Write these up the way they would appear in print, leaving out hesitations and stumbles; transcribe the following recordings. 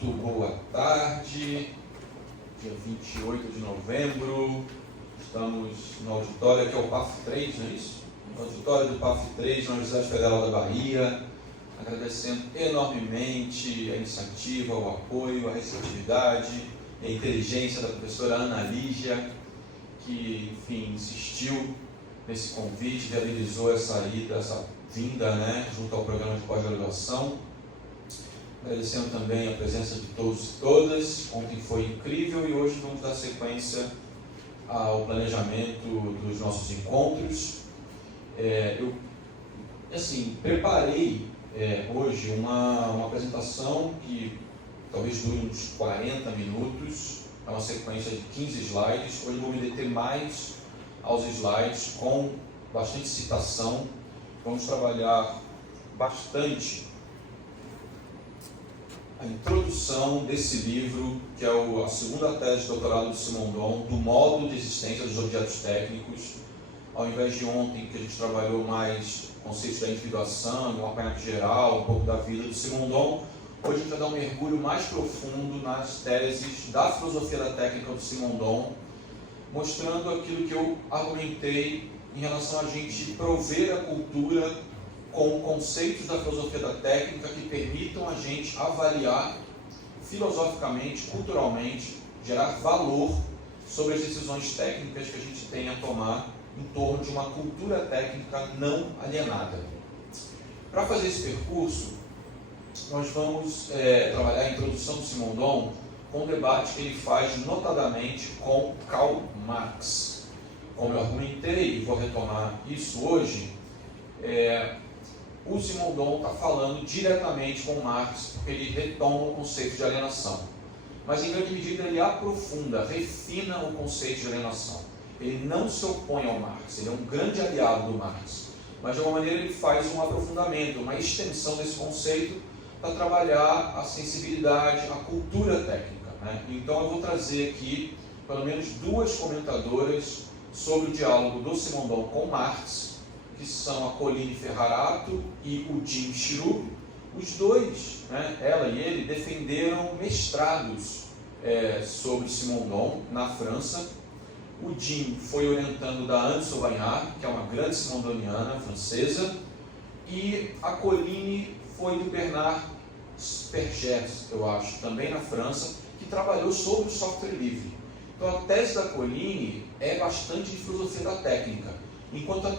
Muito boa tarde, dia 28 de novembro, estamos no auditório, aqui é o PAF 3, não é isso? No auditório do PAF 3, na Universidade Federal da Bahia, agradecendo enormemente a iniciativa, o apoio, a receptividade, a inteligência da professora Ana Lígia, que, enfim, insistiu nesse convite, viabilizou essa vinda, né, junto ao programa de pós-graduação. Agradecendo também a presença de todos e todas. Ontem foi incrível e hoje vamos dar sequência ao planejamento dos nossos encontros. Eu preparei hoje uma apresentação que talvez dure uns 40 minutos, é uma sequência de 15 slides. Hoje vou me deter mais aos slides com bastante citação. Vamos trabalhar bastante a introdução desse livro, que é a segunda tese de doutorado do Simondon, do modo de existência dos objetos técnicos. Ao invés de ontem, que a gente trabalhou mais conceitos da individuação, um apanhado geral, um pouco da vida do Simondon, hoje a gente vai dar um mergulho mais profundo nas teses da filosofia da técnica do Simondon, mostrando aquilo que eu argumentei em relação a gente prover a cultura com conceitos da filosofia da técnica que permitam a gente avaliar filosoficamente, culturalmente, gerar valor sobre as decisões técnicas que a gente tem a tomar em torno de uma cultura técnica não alienada. Para fazer esse percurso, nós vamos trabalhar a introdução do Simondon com um debate que ele faz notadamente com Karl Marx. Como eu argumentei, e vou retomar isso hoje, o Simondon está falando diretamente com Marx, porque ele retoma o conceito de alienação. Mas, em grande medida, ele aprofunda, refina o conceito de alienação. Ele não se opõe ao Marx, ele é um grande aliado do Marx. Mas, de alguma maneira, ele faz um aprofundamento, uma extensão desse conceito para trabalhar a sensibilidade, a cultura técnica, né? Então, eu vou trazer aqui, pelo menos, duas comentadoras sobre o diálogo do Simondon com Marx, que são a Colline Ferrarato e o Jim Shirub. Os dois, né, ela e ele, defenderam mestrados sobre Simondon na França. O Jim foi orientando da Anne Sauvagnat, que é uma grande simondoniana francesa, e a Colline foi do Bernard Spergès, eu acho, também na França, que trabalhou sobre o software livre. Então a tese da Colline é bastante de filosofia da técnica, enquanto a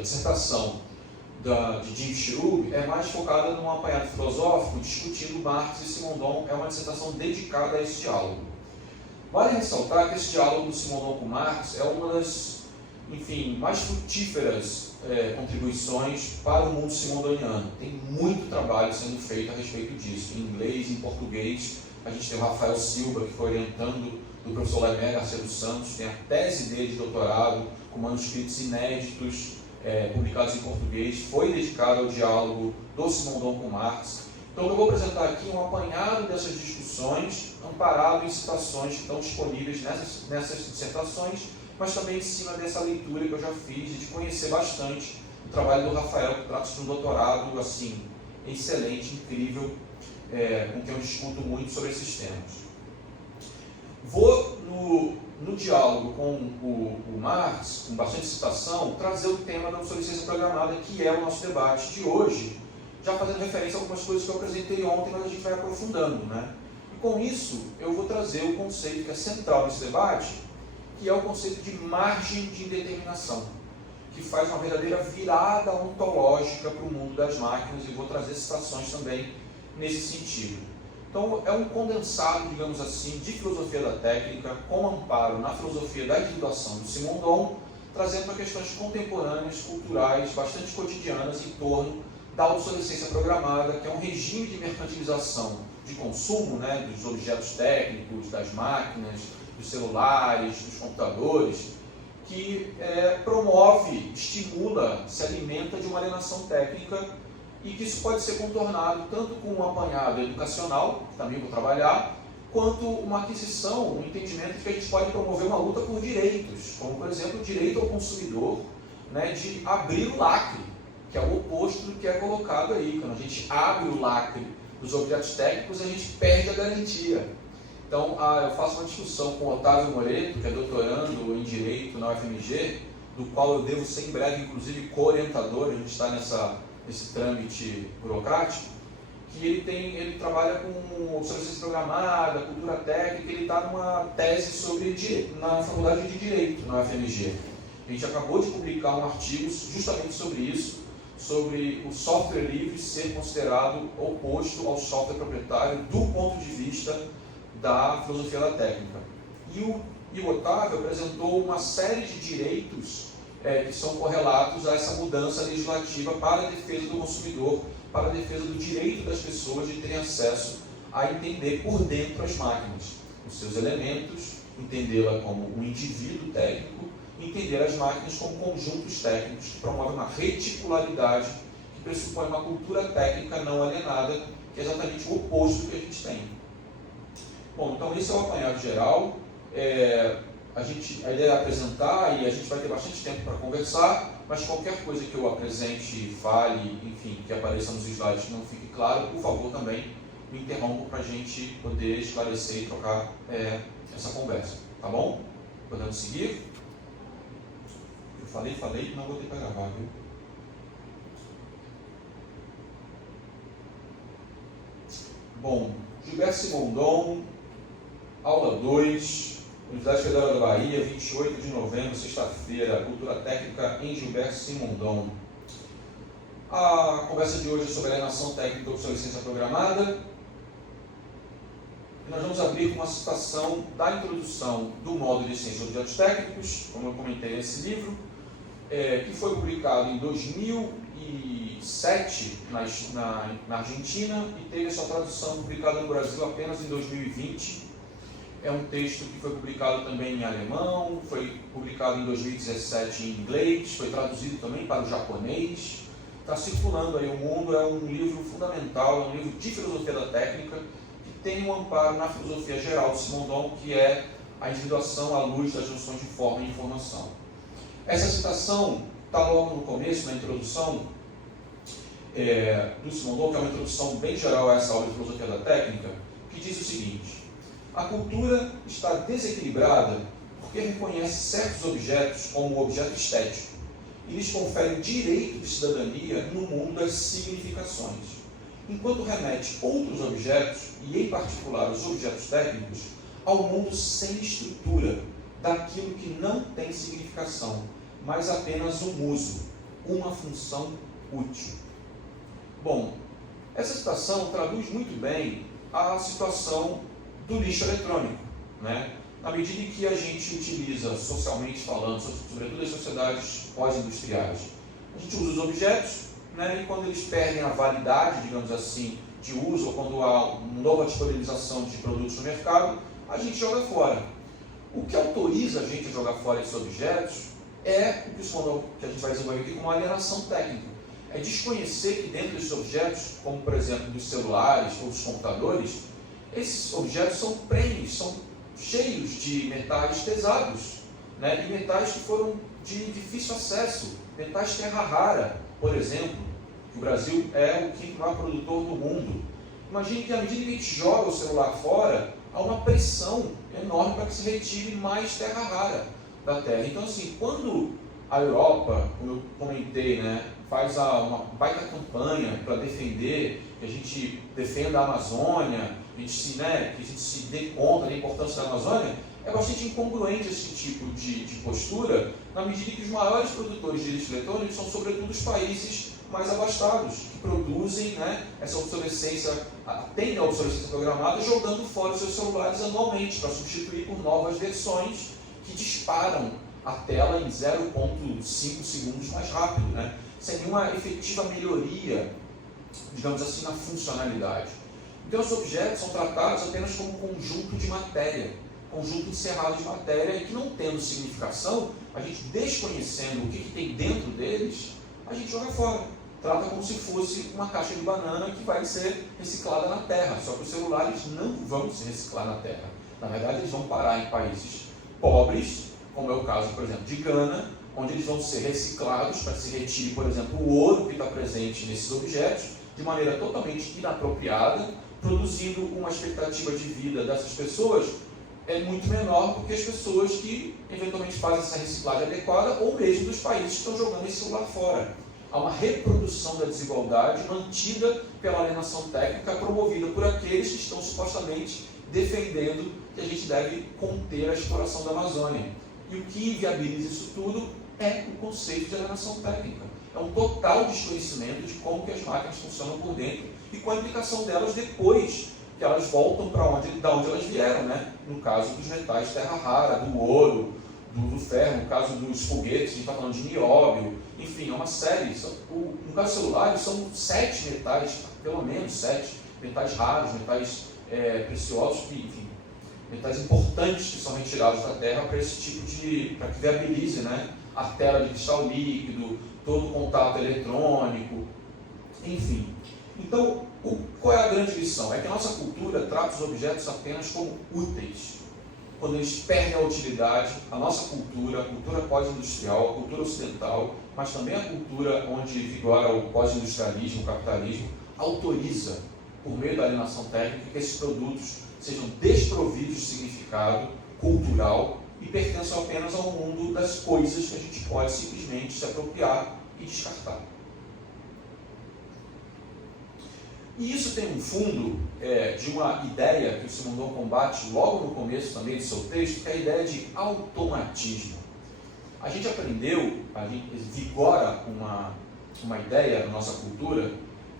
dissertação de Jim Shirub é mais focada num apanhado filosófico, discutindo Marx e Simondon. É uma dissertação dedicada a esse diálogo. Vale ressaltar que esse diálogo do Simondon com Marx é uma das, mais frutíferas contribuições para o mundo simondoniano. Tem muito trabalho sendo feito a respeito disso, em inglês, em português. A gente tem o Rafael Silva, que foi orientando do professor Laimé Garcia dos Santos, tem a tese dele de doutorado, com manuscritos inéditos, publicados em português, foi dedicado ao diálogo do Simondon com Marx. Então eu vou apresentar aqui um apanhado dessas discussões, amparado em citações que estão disponíveis nessas dissertações, mas também em cima dessa leitura que eu já fiz, e de conhecer bastante o trabalho do Rafael, que trata de um doutorado assim, excelente, incrível, com quem eu discuto muito sobre esses temas. Vou, no diálogo com o Marx, com bastante citação, trazer o tema da obsolescência programada, que é o nosso debate de hoje, já fazendo referência a algumas coisas que eu apresentei ontem, mas a gente vai aprofundando, né? E com isso, eu vou trazer o conceito que é central nesse debate, que é o conceito de margem de indeterminação, que faz uma verdadeira virada ontológica para o mundo das máquinas, e vou trazer citações também nesse sentido. Então, é um condensado, digamos assim, de filosofia da técnica, com amparo na filosofia da individuação do Simondon, trazendo para questões contemporâneas, culturais, bastante cotidianas, em torno da obsolescência programada, que é um regime de mercantilização de consumo, né, dos objetos técnicos, das máquinas, dos celulares, dos computadores, que promove, estimula, se alimenta de uma alienação técnica, e que isso pode ser contornado tanto com um apanhado educacional, que também vou trabalhar, quanto uma aquisição, um entendimento de que a gente pode promover uma luta por direitos, como, por exemplo, o direito ao consumidor, né, de abrir o lacre, que é o oposto do que é colocado aí. Quando a gente abre o lacre dos objetos técnicos, a gente perde a garantia. Então, eu faço uma discussão com o Otávio Moreto, que é doutorando em Direito na UFMG, do qual eu devo ser em breve, inclusive, co-orientador. A gente está nesse trâmite burocrático, que ele trabalha com obsolescência programada, cultura técnica. Ele está numa tese sobre direito, na Faculdade de Direito, na UFMG. A gente acabou de publicar um artigo justamente sobre isso, sobre o software livre ser considerado oposto ao software proprietário do ponto de vista da filosofia da técnica. E o Otávio apresentou uma série de direitos que são correlatos a essa mudança legislativa para a defesa do consumidor, para a defesa do direito das pessoas de terem acesso a entender por dentro as máquinas, os seus elementos, entendê-la como um indivíduo técnico, entender as máquinas como conjuntos técnicos que promovem uma reticularidade que pressupõe uma cultura técnica não alienada, que é exatamente o oposto do que a gente tem. Bom, então esse é o apanhado geral. A ideia é apresentar e a gente vai ter bastante tempo para conversar, mas qualquer coisa que eu apresente, fale, enfim, que apareça nos slides não fique claro, por favor também me interrompa para a gente poder esclarecer e trocar essa conversa, tá bom? Podemos seguir? Eu falei, não botei para gravar, viu? Bom, Gilberto Simondon, aula 2, Universidade Federal da Bahia, 28 de novembro, sexta-feira, Cultura Técnica em Gilberto Simondon. A conversa de hoje é sobre alienação técnica e obsolescência programada. E nós vamos abrir com uma citação da introdução do módulo de Ciência de Objetos Técnicos, como eu comentei nesse livro, que foi publicado em 2007 na Argentina e teve a sua tradução publicada no Brasil apenas em 2020. É um texto que foi publicado também em alemão, foi publicado em 2017 em inglês, foi traduzido também para o japonês, está circulando aí o mundo. É um livro fundamental, é um livro de filosofia da técnica, que tem um amparo na filosofia geral de Simondon, que é a individuação à luz das noções de forma e informação. Essa citação está logo no começo, na introdução do Simondon, que é uma introdução bem geral a essa obra de filosofia da técnica, que diz o seguinte: a cultura está desequilibrada porque reconhece certos objetos como objeto estético e lhes confere o direito de cidadania no mundo das significações, enquanto remete outros objetos, e em particular os objetos técnicos, ao mundo sem estrutura, daquilo que não tem significação, mas apenas um uso, uma função útil. Bom, essa citação traduz muito bem a situação do lixo eletrônico, né? Na medida em que a gente utiliza, socialmente falando, sobretudo as sociedades pós-industriais, a gente usa os objetos, né? E quando eles perdem a validade, digamos assim, de uso, ou quando há uma nova disponibilização de produtos no mercado, a gente joga fora. O que autoriza a gente a jogar fora esses objetos é o que a gente vai desenvolver aqui como uma alienação técnica. É desconhecer que dentro desses objetos, como por exemplo dos celulares ou dos computadores, esses objetos são prêmios, são cheios de metais pesados, né? E metais que foram de difícil acesso, metais terra rara, por exemplo, que o Brasil é o quinto maior produtor do mundo. Imagine que à medida que a gente joga o celular fora, há uma pressão enorme para que se retire mais terra rara da terra. Então, assim, quando a Europa, como eu comentei, né, faz uma baita campanha para defender, que a gente defenda a Amazônia, que a gente se dê conta da importância da Amazônia, é bastante incongruente esse tipo de postura, na medida que os maiores produtores de lixo eletrônico são sobretudo os países mais abastados, que produzem, né, essa obsolescência, atendem a obsolescência programada, jogando fora os seus celulares anualmente, para substituir por novas versões que disparam a tela em 0,5 segundos mais rápido, né, sem nenhuma efetiva melhoria, digamos assim, na funcionalidade. Então, os objetos são tratados apenas como conjunto de matéria, conjunto encerrado de matéria, e que não tendo significação, a gente desconhecendo o que tem dentro deles, a gente joga fora. Trata como se fosse uma caixa de banana que vai ser reciclada na terra, só que os celulares não vão se reciclar na terra. Na verdade, eles vão parar em países pobres, como é o caso, por exemplo, de Gana, onde eles vão ser reciclados para que se retire, por exemplo, o ouro que está presente nesses objetos, de maneira totalmente inapropriada, produzindo uma expectativa de vida dessas pessoas muito menor do que as pessoas que eventualmente fazem essa reciclagem adequada, ou mesmo dos países que estão jogando esse celular fora. Há uma reprodução da desigualdade mantida pela alienação técnica, promovida por aqueles que estão supostamente defendendo que a gente deve conter a exploração da Amazônia. E o que inviabiliza isso tudo é o conceito de alienação técnica. É um total desconhecimento de como que as máquinas funcionam por dentro e com a implicação delas depois que elas voltam para onde elas vieram, né? No caso dos metais terra rara, do ouro, do ferro, no caso dos foguetes, a gente está falando de nióbio, enfim, é uma série. No caso do celular, são 7 metais, pelo menos 7 metais raros, metais preciosos, enfim, metais importantes que são retirados da terra para esse tipo para que viabilize, né, a tela de cristal líquido, todo o contato eletrônico, enfim. Então, qual é a grande lição? É que a nossa cultura trata os objetos apenas como úteis. Quando eles perdem a utilidade, a nossa cultura, a cultura pós-industrial, a cultura ocidental, mas também a cultura onde vigora o pós-industrialismo, o capitalismo, autoriza, por meio da alienação técnica, que esses produtos sejam desprovidos de significado cultural e pertençam apenas ao mundo das coisas que a gente pode simplesmente se apropriar e descartar. E isso tem um fundo de uma ideia que o Simondon combate logo no começo também do seu texto, que é a ideia de automatismo. A gente aprendeu, vigora uma ideia na nossa cultura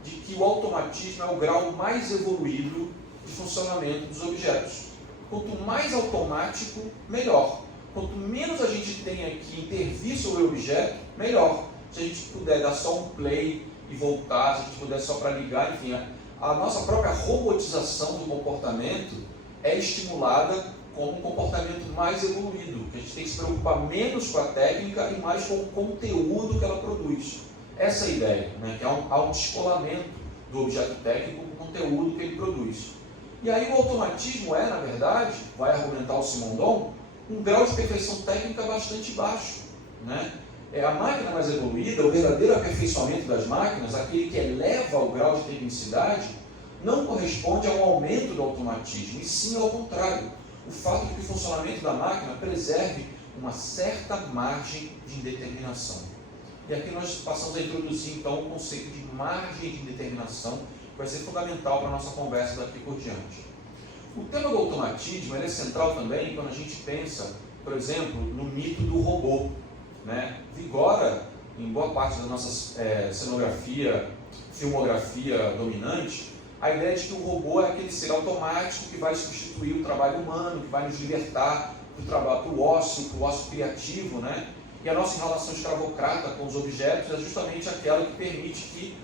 de que o automatismo é o grau mais evoluído de funcionamento dos objetos. Quanto mais automático, melhor. Quanto menos a gente tenha que intervir sobre o objeto, melhor. Se a gente puder dar só um play e voltar, se a gente puder só para ligar, enfim, a nossa própria robotização do comportamento é estimulada como um comportamento mais evoluído, que a gente tem que se preocupar menos com a técnica e mais com o conteúdo que ela produz. Essa é a ideia, né? Que há um descolamento do objeto técnico com o conteúdo que ele produz. E aí o automatismo é, na verdade, vai argumentar o Simondon, um grau de perfeição técnica bastante baixo, né? A máquina mais evoluída, o verdadeiro aperfeiçoamento das máquinas, aquele que eleva o grau de tecnicidade, não corresponde a um aumento do automatismo, e sim ao contrário. O fato de que o funcionamento da máquina preserve uma certa margem de indeterminação. E aqui nós passamos a introduzir, então, o conceito de margem de indeterminação, que vai ser fundamental para a nossa conversa daqui por diante. O tema do automatismo é central também quando a gente pensa, por exemplo, no mito do robô. Né? Vigora em boa parte da nossa cenografia, filmografia dominante, a ideia de que o robô é aquele ser automático que vai substituir o trabalho humano, que vai nos libertar para o ócio criativo, né? E a nossa relação escravocrata com os objetos é justamente aquela que permite que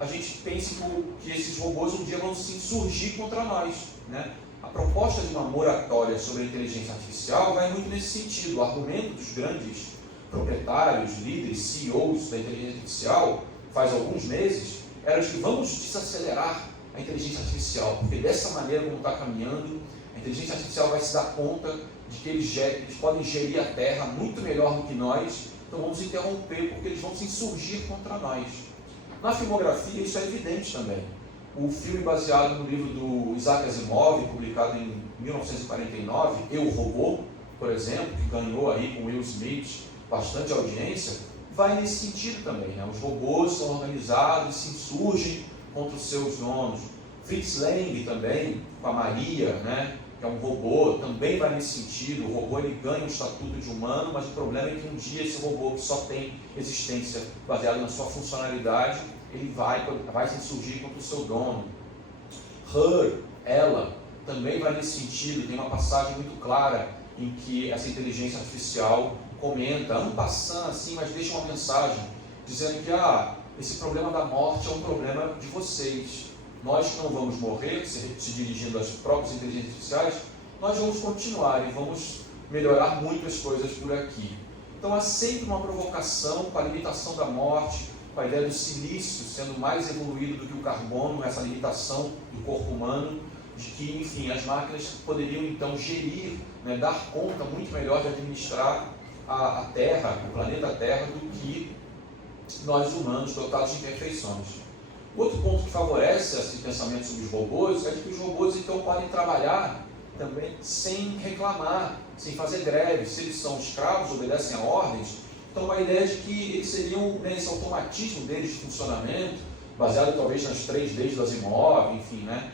a gente pense que esses robôs um dia vão se insurgir contra nós, né? A proposta de uma moratória sobre a inteligência artificial vai muito nesse sentido. O argumento dos grandes proprietários, líderes, CEOs da inteligência artificial, faz alguns meses, era de que vamos desacelerar a inteligência artificial, porque dessa maneira como está caminhando, a inteligência artificial vai se dar conta de que eles podem gerir a Terra muito melhor do que nós, então vamos interromper, porque eles vão se insurgir contra nós. Na filmografia isso é evidente também. O filme baseado no livro do Isaac Asimov, publicado em 1949, Eu, Robô, por exemplo, que ganhou aí com Will Smith bastante audiência, vai nesse sentido também, né? Os robôs são organizados e se insurgem contra os seus donos. Fritz Lang também, com a Maria, né? Que é um robô, também vai nesse sentido. O robô ele ganha o estatuto de humano, mas o problema é que um dia esse robô que só tem existência baseada na sua funcionalidade, ele vai se insurgir contra o seu dono. Her, ela, também vai nesse sentido. Tem uma passagem muito clara em que essa inteligência artificial comenta, en passant assim, mas deixa uma mensagem, dizendo que esse problema da morte é um problema de vocês. Nós que não vamos morrer, se dirigindo às próprias inteligências artificiais, nós vamos continuar e vamos melhorar muito as coisas por aqui. Então há sempre uma provocação com a limitação da morte, com a ideia do silício sendo mais evoluído do que o carbono, essa limitação do corpo humano, de que, enfim, as máquinas poderiam então gerir, né, dar conta muito melhor de administrar a Terra, o planeta Terra, do que nós humanos dotados de imperfeições. Outro ponto que favorece esse pensamento sobre os robôs é de que os robôs então podem trabalhar também sem reclamar, sem fazer greve. Se eles são escravos, obedecem a ordens, então a ideia é de que eles seriam, né, esse automatismo deles de funcionamento, baseado talvez nas 3 leis do Asimov, enfim, né,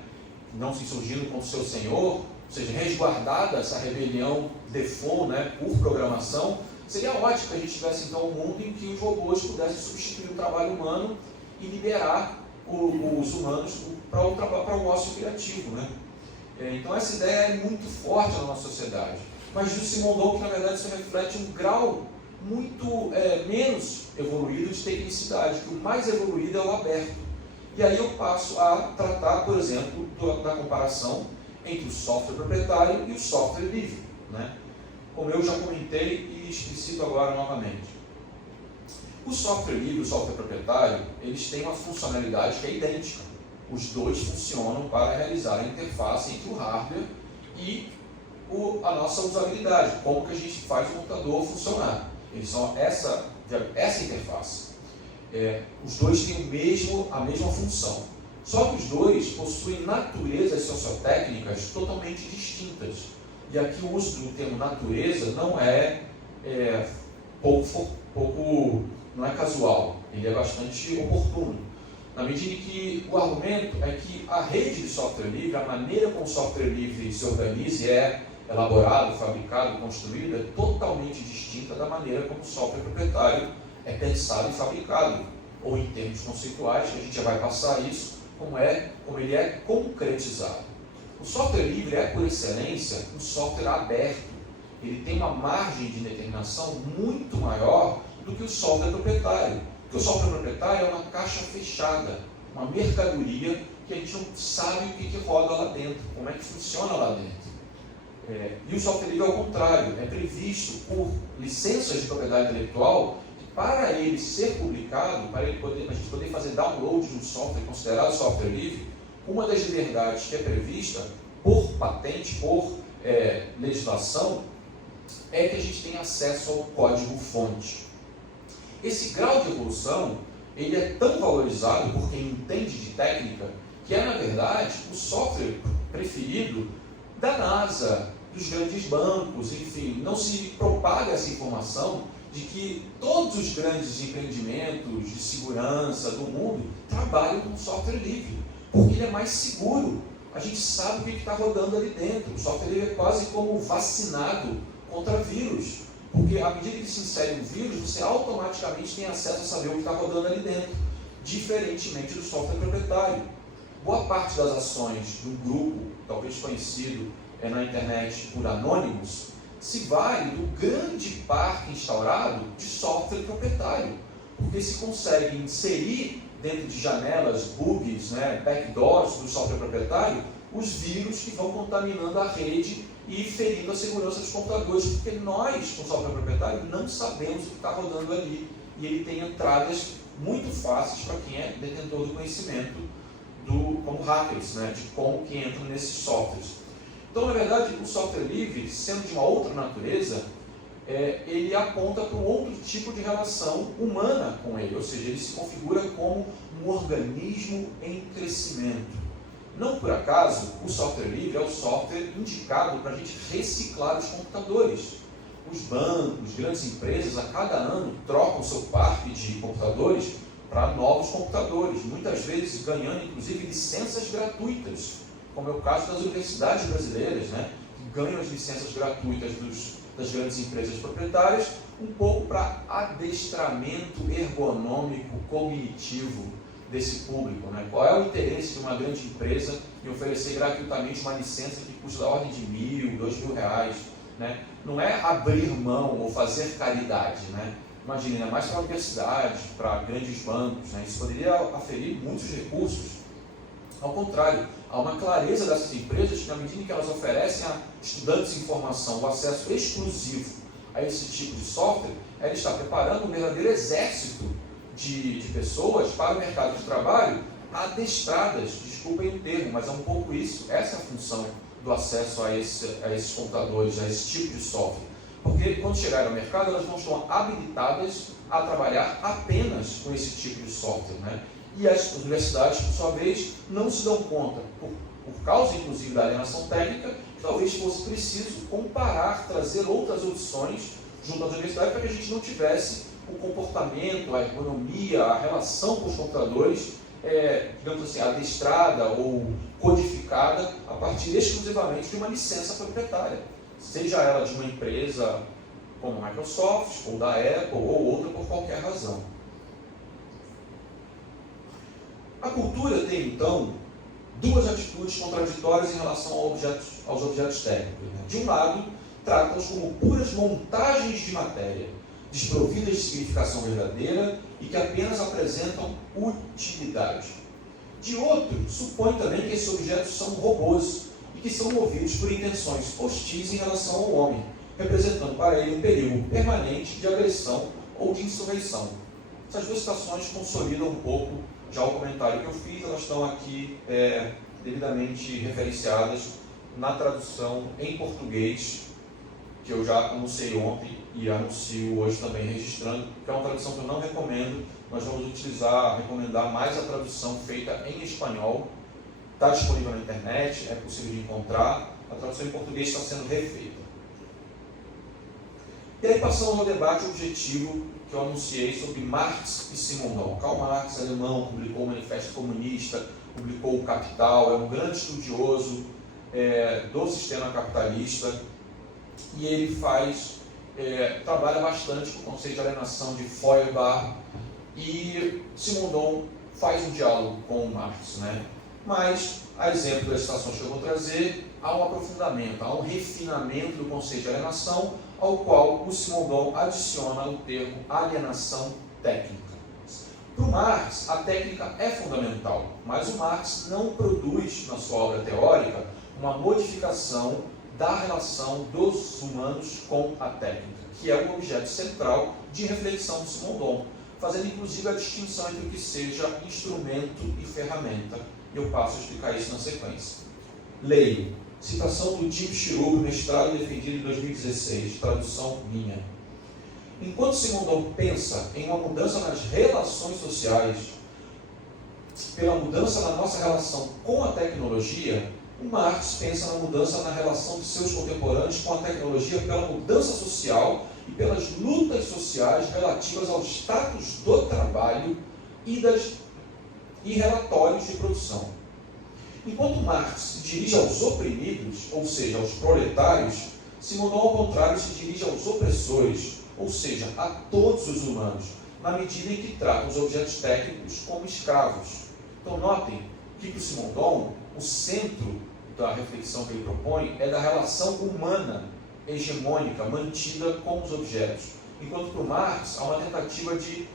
não se insurgindo contra o seu senhor, ou seja, resguardada essa rebelião default, né, por programação. Seria ótimo que a gente tivesse então um mundo em que os robôs pudessem substituir o trabalho humano e liberar os humanos para o ócio criativo, né? Então essa ideia é muito forte na nossa sociedade. Mas diz Simon Dow que na verdade isso reflete um grau muito menos evoluído de tecnicidade, que o mais evoluído é o aberto. E aí eu passo a tratar, por exemplo, da comparação entre o software proprietário e o software livre, né? Como eu já comentei e explicito agora novamente. O software livre e o software proprietário, eles têm uma funcionalidade que é idêntica. Os dois funcionam para realizar a interface entre o hardware e a nossa usabilidade, como que a gente faz o computador funcionar. Eles são essa interface. Os dois têm a mesma função. Só que os dois possuem naturezas sociotécnicas totalmente distintas. E aqui o uso do termo natureza não é não é casual, ele é bastante oportuno. Na medida em que o argumento é que a rede de software livre, a maneira como o software livre se organiza e é elaborado, fabricado, construído, é totalmente distinta da maneira como o software proprietário é pensado e fabricado. Ou em termos conceituais, a gente já vai passar isso, como ele é concretizado. O software livre é, por excelência, um software aberto. Ele tem uma margem de determinação muito maior do que o software proprietário. Porque o software proprietário é uma caixa fechada, uma mercadoria que a gente não sabe o que roda lá dentro, como é que funciona lá dentro. E o software livre, ao contrário, é previsto por licenças de propriedade intelectual que, para ele ser publicado, para a gente poder fazer download de um software considerado software livre, uma das liberdades que é prevista por patente, por legislação, é que a gente tem acesso ao código-fonte. Esse grau de evolução, ele é tão valorizado por quem entende de técnica, que é, na verdade, o software preferido da NASA, dos grandes bancos, enfim. Não se propaga essa informação de que todos os grandes empreendimentos de segurança do mundo trabalham com software livre, porque ele é mais seguro. A gente sabe o que está rodando ali dentro. O software livre é quase como vacinado contra vírus, porque à medida que se insere um vírus, você automaticamente tem acesso a saber o que está rodando ali dentro, diferentemente do software proprietário. Boa parte das ações de um grupo, talvez conhecido na internet por Anonymous, se vale do grande parque instaurado de software proprietário, porque se consegue inserir dentro de janelas, bugs, backdoors do software proprietário, os vírus que vão contaminando a rede e ferindo a segurança dos computadores, porque nós, com o software proprietário, não sabemos o que está rodando ali, e ele tem entradas muito fáceis para quem é detentor do conhecimento, como hackers, de como que entram nesses softwares. Então, na verdade, o software livre, sendo de uma outra natureza, ele aponta para um outro tipo de relação humana com ele, ou seja, ele se configura como um organismo em crescimento. Não por acaso, o software livre é o software indicado para a gente reciclar os computadores. Os bancos, grandes empresas, a cada ano trocam seu parque de computadores para novos computadores, muitas vezes ganhando inclusive licenças gratuitas, como é o caso das universidades brasileiras, que ganham as licenças gratuitas das grandes empresas proprietárias, um pouco para adestramento ergonômico, cognitivo desse público. Qual é o interesse de uma grande empresa em oferecer gratuitamente uma licença que custa da ordem de R$1.000, R$2.000? Não é abrir mão ou fazer caridade. Imagina, é mais para a universidade, para grandes bancos. Isso poderia aferir muitos recursos. Ao contrário, há uma clareza dessas empresas que, na medida em que elas oferecem a estudantes em formação o acesso exclusivo a esse tipo de software, ela está preparando um verdadeiro exército de pessoas para o mercado de trabalho adestradas, desculpem o termo, mas é um pouco isso, essa é a função do acesso a esses computadores, a esse tipo de software. Porque quando chegarem ao mercado, elas vão estar habilitadas a trabalhar apenas com esse tipo de software, né? E as universidades, por sua vez, não se dão conta, por causa inclusive da alienação técnica, que talvez fosse preciso comparar, trazer outras opções junto às universidades para que a gente não tivesse o comportamento, a ergonomia, a relação com os computadores, digamos assim, adestrada ou codificada a partir exclusivamente de uma licença proprietária, seja ela de uma empresa como a Microsoft, ou da Apple, ou outra por qualquer razão. A cultura tem, então, duas atitudes contraditórias em relação aos objetos técnicos. De um lado, trata-os como puras montagens de matéria, desprovidas de significação verdadeira e que apenas apresentam utilidade. De outro, supõe também que esses objetos são robôs e que são movidos por intenções hostis em relação ao homem, representando para ele um perigo permanente de agressão ou de insurreição. Essas duas citações consolidam um pouco já o comentário que eu fiz, elas estão aqui devidamente referenciadas na tradução em português, que eu já anunciei ontem e anuncio hoje também registrando, que é uma tradução que eu não recomendo. Nós vamos recomendar mais a tradução feita em espanhol. Está disponível na internet, é possível de encontrar. A tradução em português está sendo refeita. E aí passamos ao debate objetivo que eu anunciei sobre Marx e Simondon. Karl Marx, alemão, publicou o Manifesto Comunista, publicou o Capital, é um grande estudioso do sistema capitalista, e ele trabalha bastante com o conceito de alienação de Feuerbach, e Simondon faz um diálogo com o Marx, né? Mas, a exemplo das citações que eu vou trazer, há um aprofundamento, há um refinamento do conceito de alienação, ao qual o Simondon adiciona o termo alienação técnica. Para o Marx, a técnica é fundamental, mas o Marx não produz, na sua obra teórica, uma modificação da relação dos humanos com a técnica, que é o objeto central de reflexão do Simondon, fazendo inclusive a distinção entre o que seja instrumento e ferramenta. Eu passo a explicar isso na sequência. Leio. Citação do Tim Chirubo, mestrado defendido em 2016, tradução minha. Enquanto Simondon pensa em uma mudança nas relações sociais, pela mudança na nossa relação com a tecnologia, o Marx pensa na mudança na relação de seus contemporâneos com a tecnologia pela mudança social e pelas lutas sociais relativas ao status do trabalho e relatórios de produção. Enquanto Marx se dirige aos oprimidos, ou seja, aos proletários, Simondon, ao contrário, se dirige aos opressores, ou seja, a todos os humanos, na medida em que trata os objetos técnicos como escravos. Então, notem que para o Simondon, o centro da reflexão que ele propõe é da relação humana hegemônica mantida com os objetos, enquanto para o Marx há uma tentativa de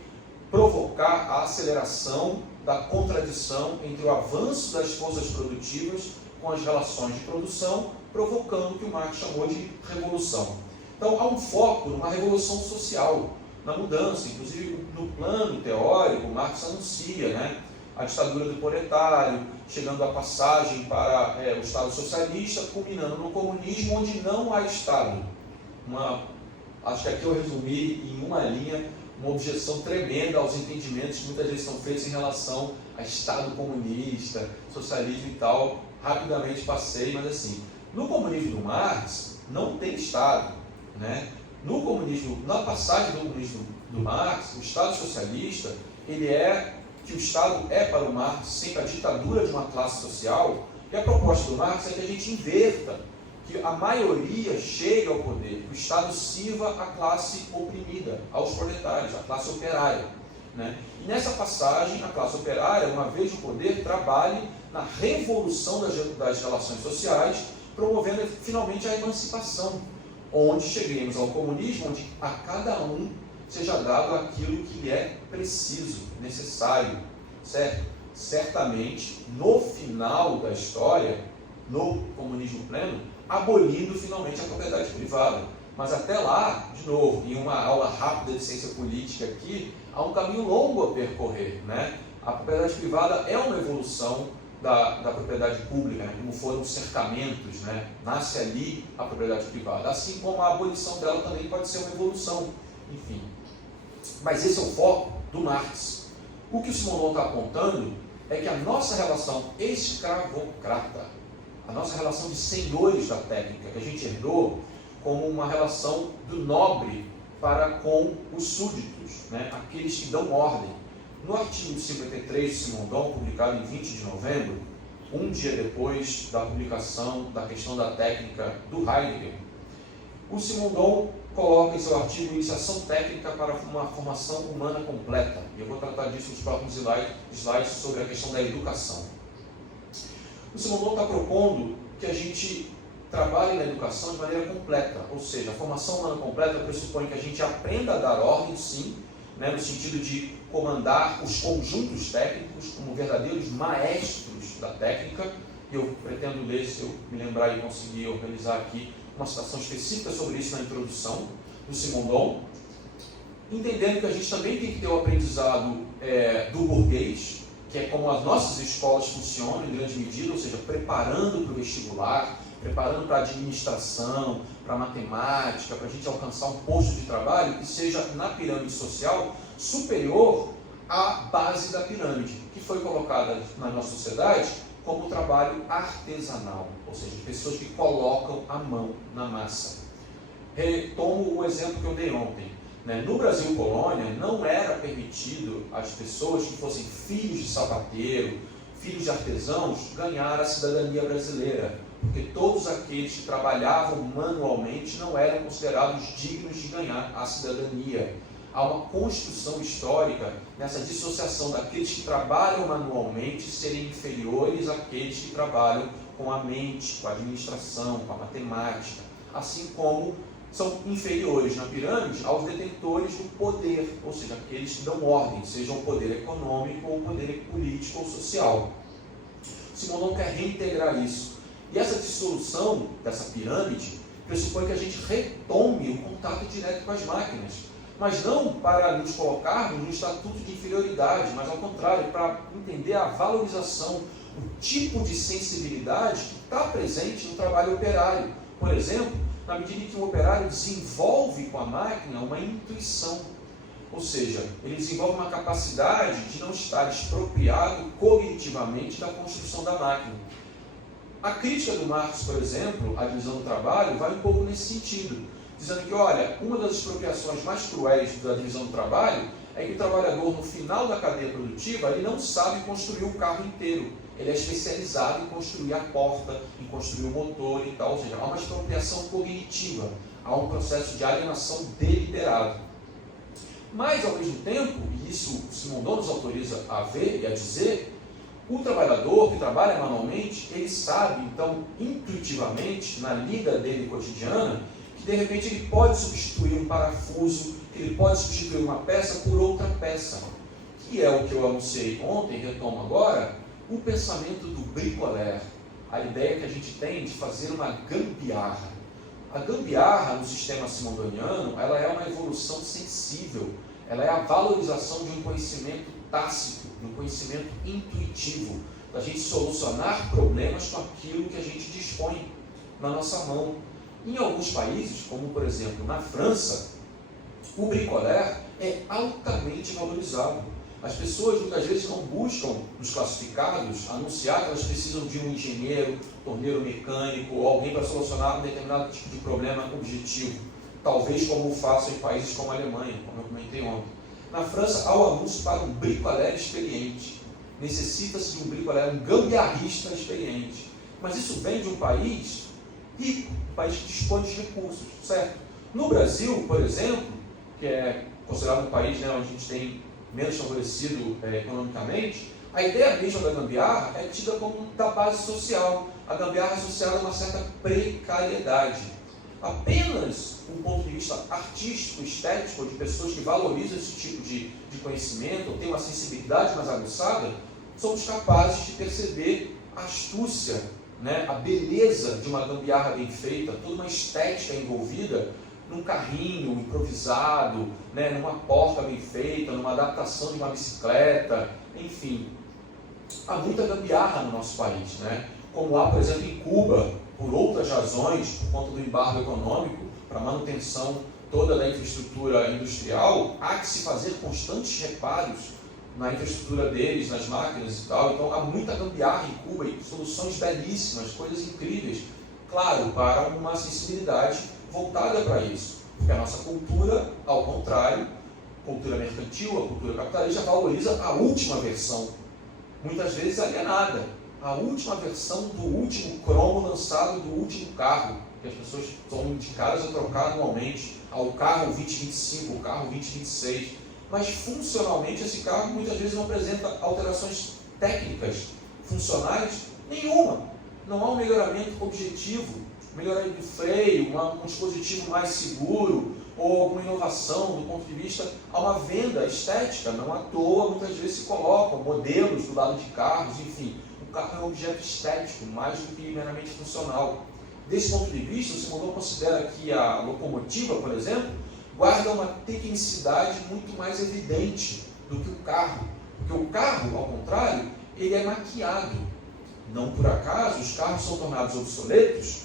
provocar a aceleração da contradição entre o avanço das forças produtivas com as relações de produção, provocando o que o Marx chamou de revolução. Então, há um foco numa revolução social, na mudança, inclusive no plano teórico, Marx anuncia, né, a ditadura do proletário, chegando à passagem para o Estado socialista, culminando no comunismo, onde não há Estado. Acho que aqui eu resumi em uma linha uma objeção tremenda aos entendimentos que muitas vezes são feitos em relação a Estado comunista, socialismo e tal. Rapidamente passei, mas assim, no comunismo do Marx não tem Estado, né? No comunismo, na passagem do comunismo do Marx, o Estado socialista, que o Estado é para o Marx sempre a ditadura de uma classe social, e a proposta do Marx é que a gente inverta, que a maioria chegue ao poder, que o Estado sirva a classe oprimida, aos proletários, a classe operária, né? E nessa passagem, a classe operária, uma vez no poder, trabalhe na revolução das relações sociais, promovendo finalmente a emancipação, onde cheguemos ao comunismo, onde a cada um seja dado aquilo que é preciso, necessário, certo? Certamente, no final da história, no comunismo pleno, abolindo finalmente a propriedade privada. Mas até lá, de novo, em uma aula rápida de ciência política aqui, há um caminho longo a percorrer, né? A propriedade privada é uma evolução da propriedade pública, né, como foram os cercamentos, né, nasce ali a propriedade privada, assim como a abolição dela também pode ser uma evolução, enfim. Mas esse é o foco do Marx. O que o Simondon está apontando é que a nossa relação escravocrata, a nossa relação de senhores da técnica, que a gente herdou como uma relação do nobre para com os súditos, né, aqueles que dão ordem. No artigo 53 de Simondon, publicado em 20 de novembro, um dia depois da publicação da questão da técnica do Heidegger, o Simondon coloca em seu artigo Iniciação Técnica para uma Formação Humana Completa. E eu vou tratar disso nos próximos slides sobre a questão da educação. O Simondon está propondo que a gente trabalhe na educação de maneira completa, ou seja, a formação humana completa pressupõe que a gente aprenda a dar ordem, sim, né, no sentido de comandar os conjuntos técnicos como verdadeiros maestros da técnica. E eu pretendo ler, se eu me lembrar e conseguir organizar aqui, uma citação específica sobre isso na introdução do Simondon, entendendo que a gente também tem que ter o aprendizado do burguês, que é como as nossas escolas funcionam em grande medida, ou seja, preparando para o vestibular, preparando para a administração, para a matemática, para a gente alcançar um posto de trabalho que seja na pirâmide social superior à base da pirâmide, que foi colocada na nossa sociedade como trabalho artesanal, ou seja, de pessoas que colocam a mão na massa. Retomo o exemplo que eu dei ontem. No Brasil colônia, não era permitido às pessoas que fossem filhos de sapateiro, filhos de artesãos, ganhar a cidadania brasileira, porque todos aqueles que trabalhavam manualmente não eram considerados dignos de ganhar a cidadania. Há uma construção histórica nessa dissociação daqueles que trabalham manualmente serem inferiores àqueles que trabalham com a mente, com a administração, com a matemática, assim como são inferiores na pirâmide aos detentores do poder, ou seja, aqueles que dão ordem, seja o poder econômico ou o poder político ou social. Simondon quer reintegrar isso. E essa dissolução dessa pirâmide pressupõe que a gente retome o contato direto com as máquinas, mas não para nos colocarmos no estatuto de inferioridade, mas ao contrário, para entender a valorização, o tipo de sensibilidade que está presente no trabalho operário. Por exemplo, na medida em que o operário desenvolve com a máquina uma intuição, ou seja, ele desenvolve uma capacidade de não estar expropriado cognitivamente da construção da máquina. A crítica do Marx, por exemplo, à divisão do trabalho, vai um pouco nesse sentido, dizendo que, olha, uma das expropriações mais cruéis da divisão do trabalho é que o trabalhador, no final da cadeia produtiva, ele não sabe construir o carro inteiro. Ele é especializado em construir a porta, em construir o motor e tal, ou seja, há uma expropriação cognitiva, há um processo de alienação deliberado. Mas, ao mesmo tempo, e isso o Simondon nos autoriza a ver e a dizer, o trabalhador que trabalha manualmente, ele sabe, então, intuitivamente, na lida dele cotidiana, que de repente ele pode substituir um parafuso, que ele pode substituir uma peça por outra peça, que é o que eu anunciei ontem, retomo agora, o pensamento do bricoleur, a ideia que a gente tem de fazer uma gambiarra. A gambiarra no sistema simondoniano, ela é uma evolução sensível, ela é a valorização de um conhecimento tácito, de um conhecimento intuitivo, da gente solucionar problemas com aquilo que a gente dispõe na nossa mão. Em alguns países, como por exemplo na França, o bricoleur é altamente valorizado. As pessoas muitas vezes não buscam nos classificados anunciar que elas precisam de um engenheiro, torneiro mecânico ou alguém para solucionar um determinado tipo de problema objetivo, talvez como façam em países como a Alemanha, como eu comentei ontem. Na França, há o anúncio para um bricoleur experiente. Necessita-se de um bricoleur, um gambiarrista experiente. Mas isso vem de um país rico, um país que dispõe de recursos, certo? No Brasil, por exemplo, que é considerado um país, né, onde a gente tem menos favorecido economicamente, a ideia mesma da gambiarra é tida como da base social. A gambiarra associada a uma certa precariedade. Apenas um ponto de vista artístico, estético, de pessoas que valorizam esse tipo de conhecimento, ou têm uma sensibilidade mais aguçada, somos capazes de perceber a astúcia, né, a beleza de uma gambiarra bem feita, toda uma estética envolvida num carrinho improvisado, né, numa porta bem feita, numa adaptação de uma bicicleta, enfim. há muita gambiarra no nosso país, né? Como há, por exemplo, em Cuba, por outras razões, por conta do embargo econômico, para manutenção toda da infraestrutura industrial, há que se fazer constantes reparos na infraestrutura deles, nas máquinas e tal. Então há muita gambiarra em Cuba e soluções belíssimas, coisas incríveis, claro, para uma sensibilidade voltada para isso. Porque a nossa cultura, ao contrário, a cultura mercantil, a cultura capitalista, valoriza a última versão, muitas vezes alienada, a última versão do último cromo lançado do último carro, que as pessoas são indicadas a trocar anualmente, ao carro 2025, o carro 2026. Mas funcionalmente esse carro muitas vezes não apresenta alterações técnicas, funcionais, nenhuma. Não há um melhoramento objetivo, melhoramento de freio, um dispositivo mais seguro, ou alguma inovação do ponto de vista, há uma venda estética, não à toa muitas vezes se colocam modelos do lado de carros, enfim, o carro é um objeto estético, mais do que meramente funcional. Desse ponto de vista, o Simondon considera que a locomotiva, por exemplo, guarda uma tecnicidade muito mais evidente do que o carro, porque o carro, ao contrário, ele é maquiado. Não por acaso, os carros são tornados obsoletos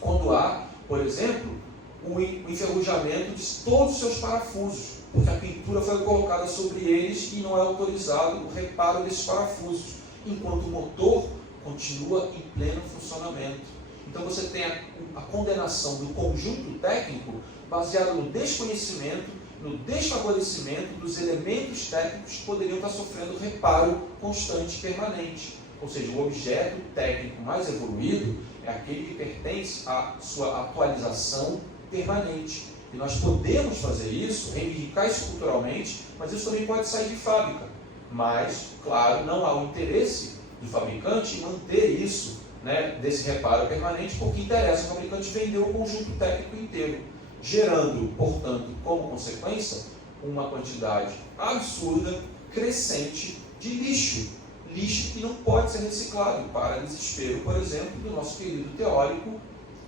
quando há, por exemplo, o enferrujamento de todos os seus parafusos, porque a pintura foi colocada sobre eles e não é autorizado o reparo desses parafusos, enquanto o motor continua em pleno funcionamento. Então você tem a condenação do conjunto técnico baseado no desconhecimento, no desfavorecimento dos elementos técnicos que poderiam estar sofrendo reparo constante e permanente. Ou seja, o objeto técnico mais evoluído é aquele que pertence à sua atualização permanente. E nós podemos fazer isso, reivindicar isso culturalmente, mas isso também pode sair de fábrica. Mas, claro, não há o interesse do fabricante em manter isso, né, desse reparo permanente, porque interessa ao fabricante vender o conjunto técnico inteiro, gerando, portanto, como consequência, uma quantidade absurda, crescente de lixo. Lixo que não pode ser reciclado, para desespero, por exemplo, do nosso querido teórico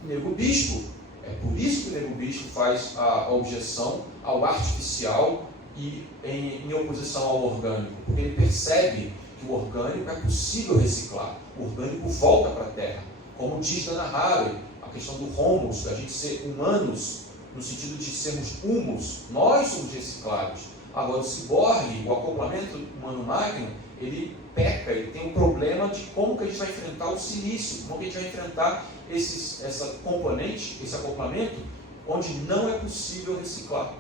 Nego Bispo. É por isso que o Nego Bispo faz a objeção ao artificial e em oposição ao orgânico, porque ele percebe que o orgânico é possível reciclar, o orgânico volta para a terra. Como diz Dana Haraway, a questão do humus, da gente ser humanos, no sentido de sermos humus, nós somos reciclados. Agora, o ciborgue, o acoplamento humano-máquina, ele peca, ele tem um problema de como que a gente vai enfrentar o silício, como que a gente vai enfrentar essa componente, esse acoplamento, onde não é possível reciclar.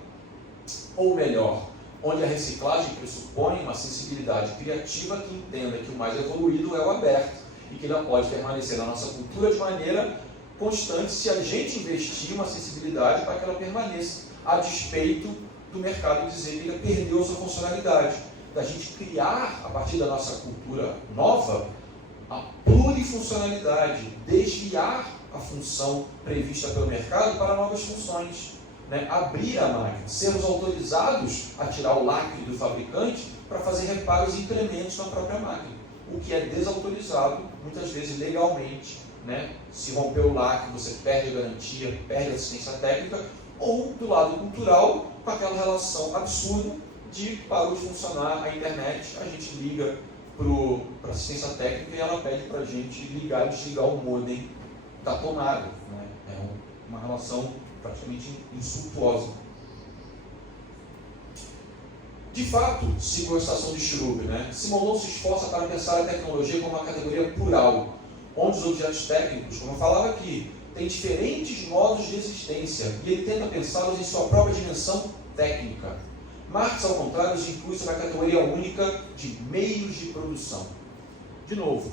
Ou melhor, onde a reciclagem pressupõe uma sensibilidade criativa que entenda que o mais evoluído é o aberto e que ele pode permanecer na nossa cultura de maneira constante se a gente investir uma sensibilidade para que ela permaneça, a despeito do mercado dizer que ele perdeu sua funcionalidade, da gente criar, a partir da nossa cultura nova, a plurifuncionalidade, desviar a função prevista pelo mercado para novas funções, né? Abrir a máquina, sermos autorizados a tirar o lacre do fabricante para fazer reparos e incrementos na própria máquina, o que é desautorizado, muitas vezes legalmente, né? Se romper o lacre, você perde a garantia, perde a assistência técnica, ou do lado cultural, com aquela relação absurda de parou de funcionar a internet, a gente liga para a assistência técnica e ela pede para a gente ligar e desligar o modem da tomada, né? É uma relação praticamente insultuosa. De fato, segundo a estação de Cherub, né, Simondon se esforça para pensar a tecnologia como uma categoria plural, onde os objetos técnicos, como eu falava aqui, têm diferentes modos de existência e ele tenta pensá-los em sua própria dimensão técnica. Marx, ao contrário, os inclui sob a categoria única de meios de produção. De novo,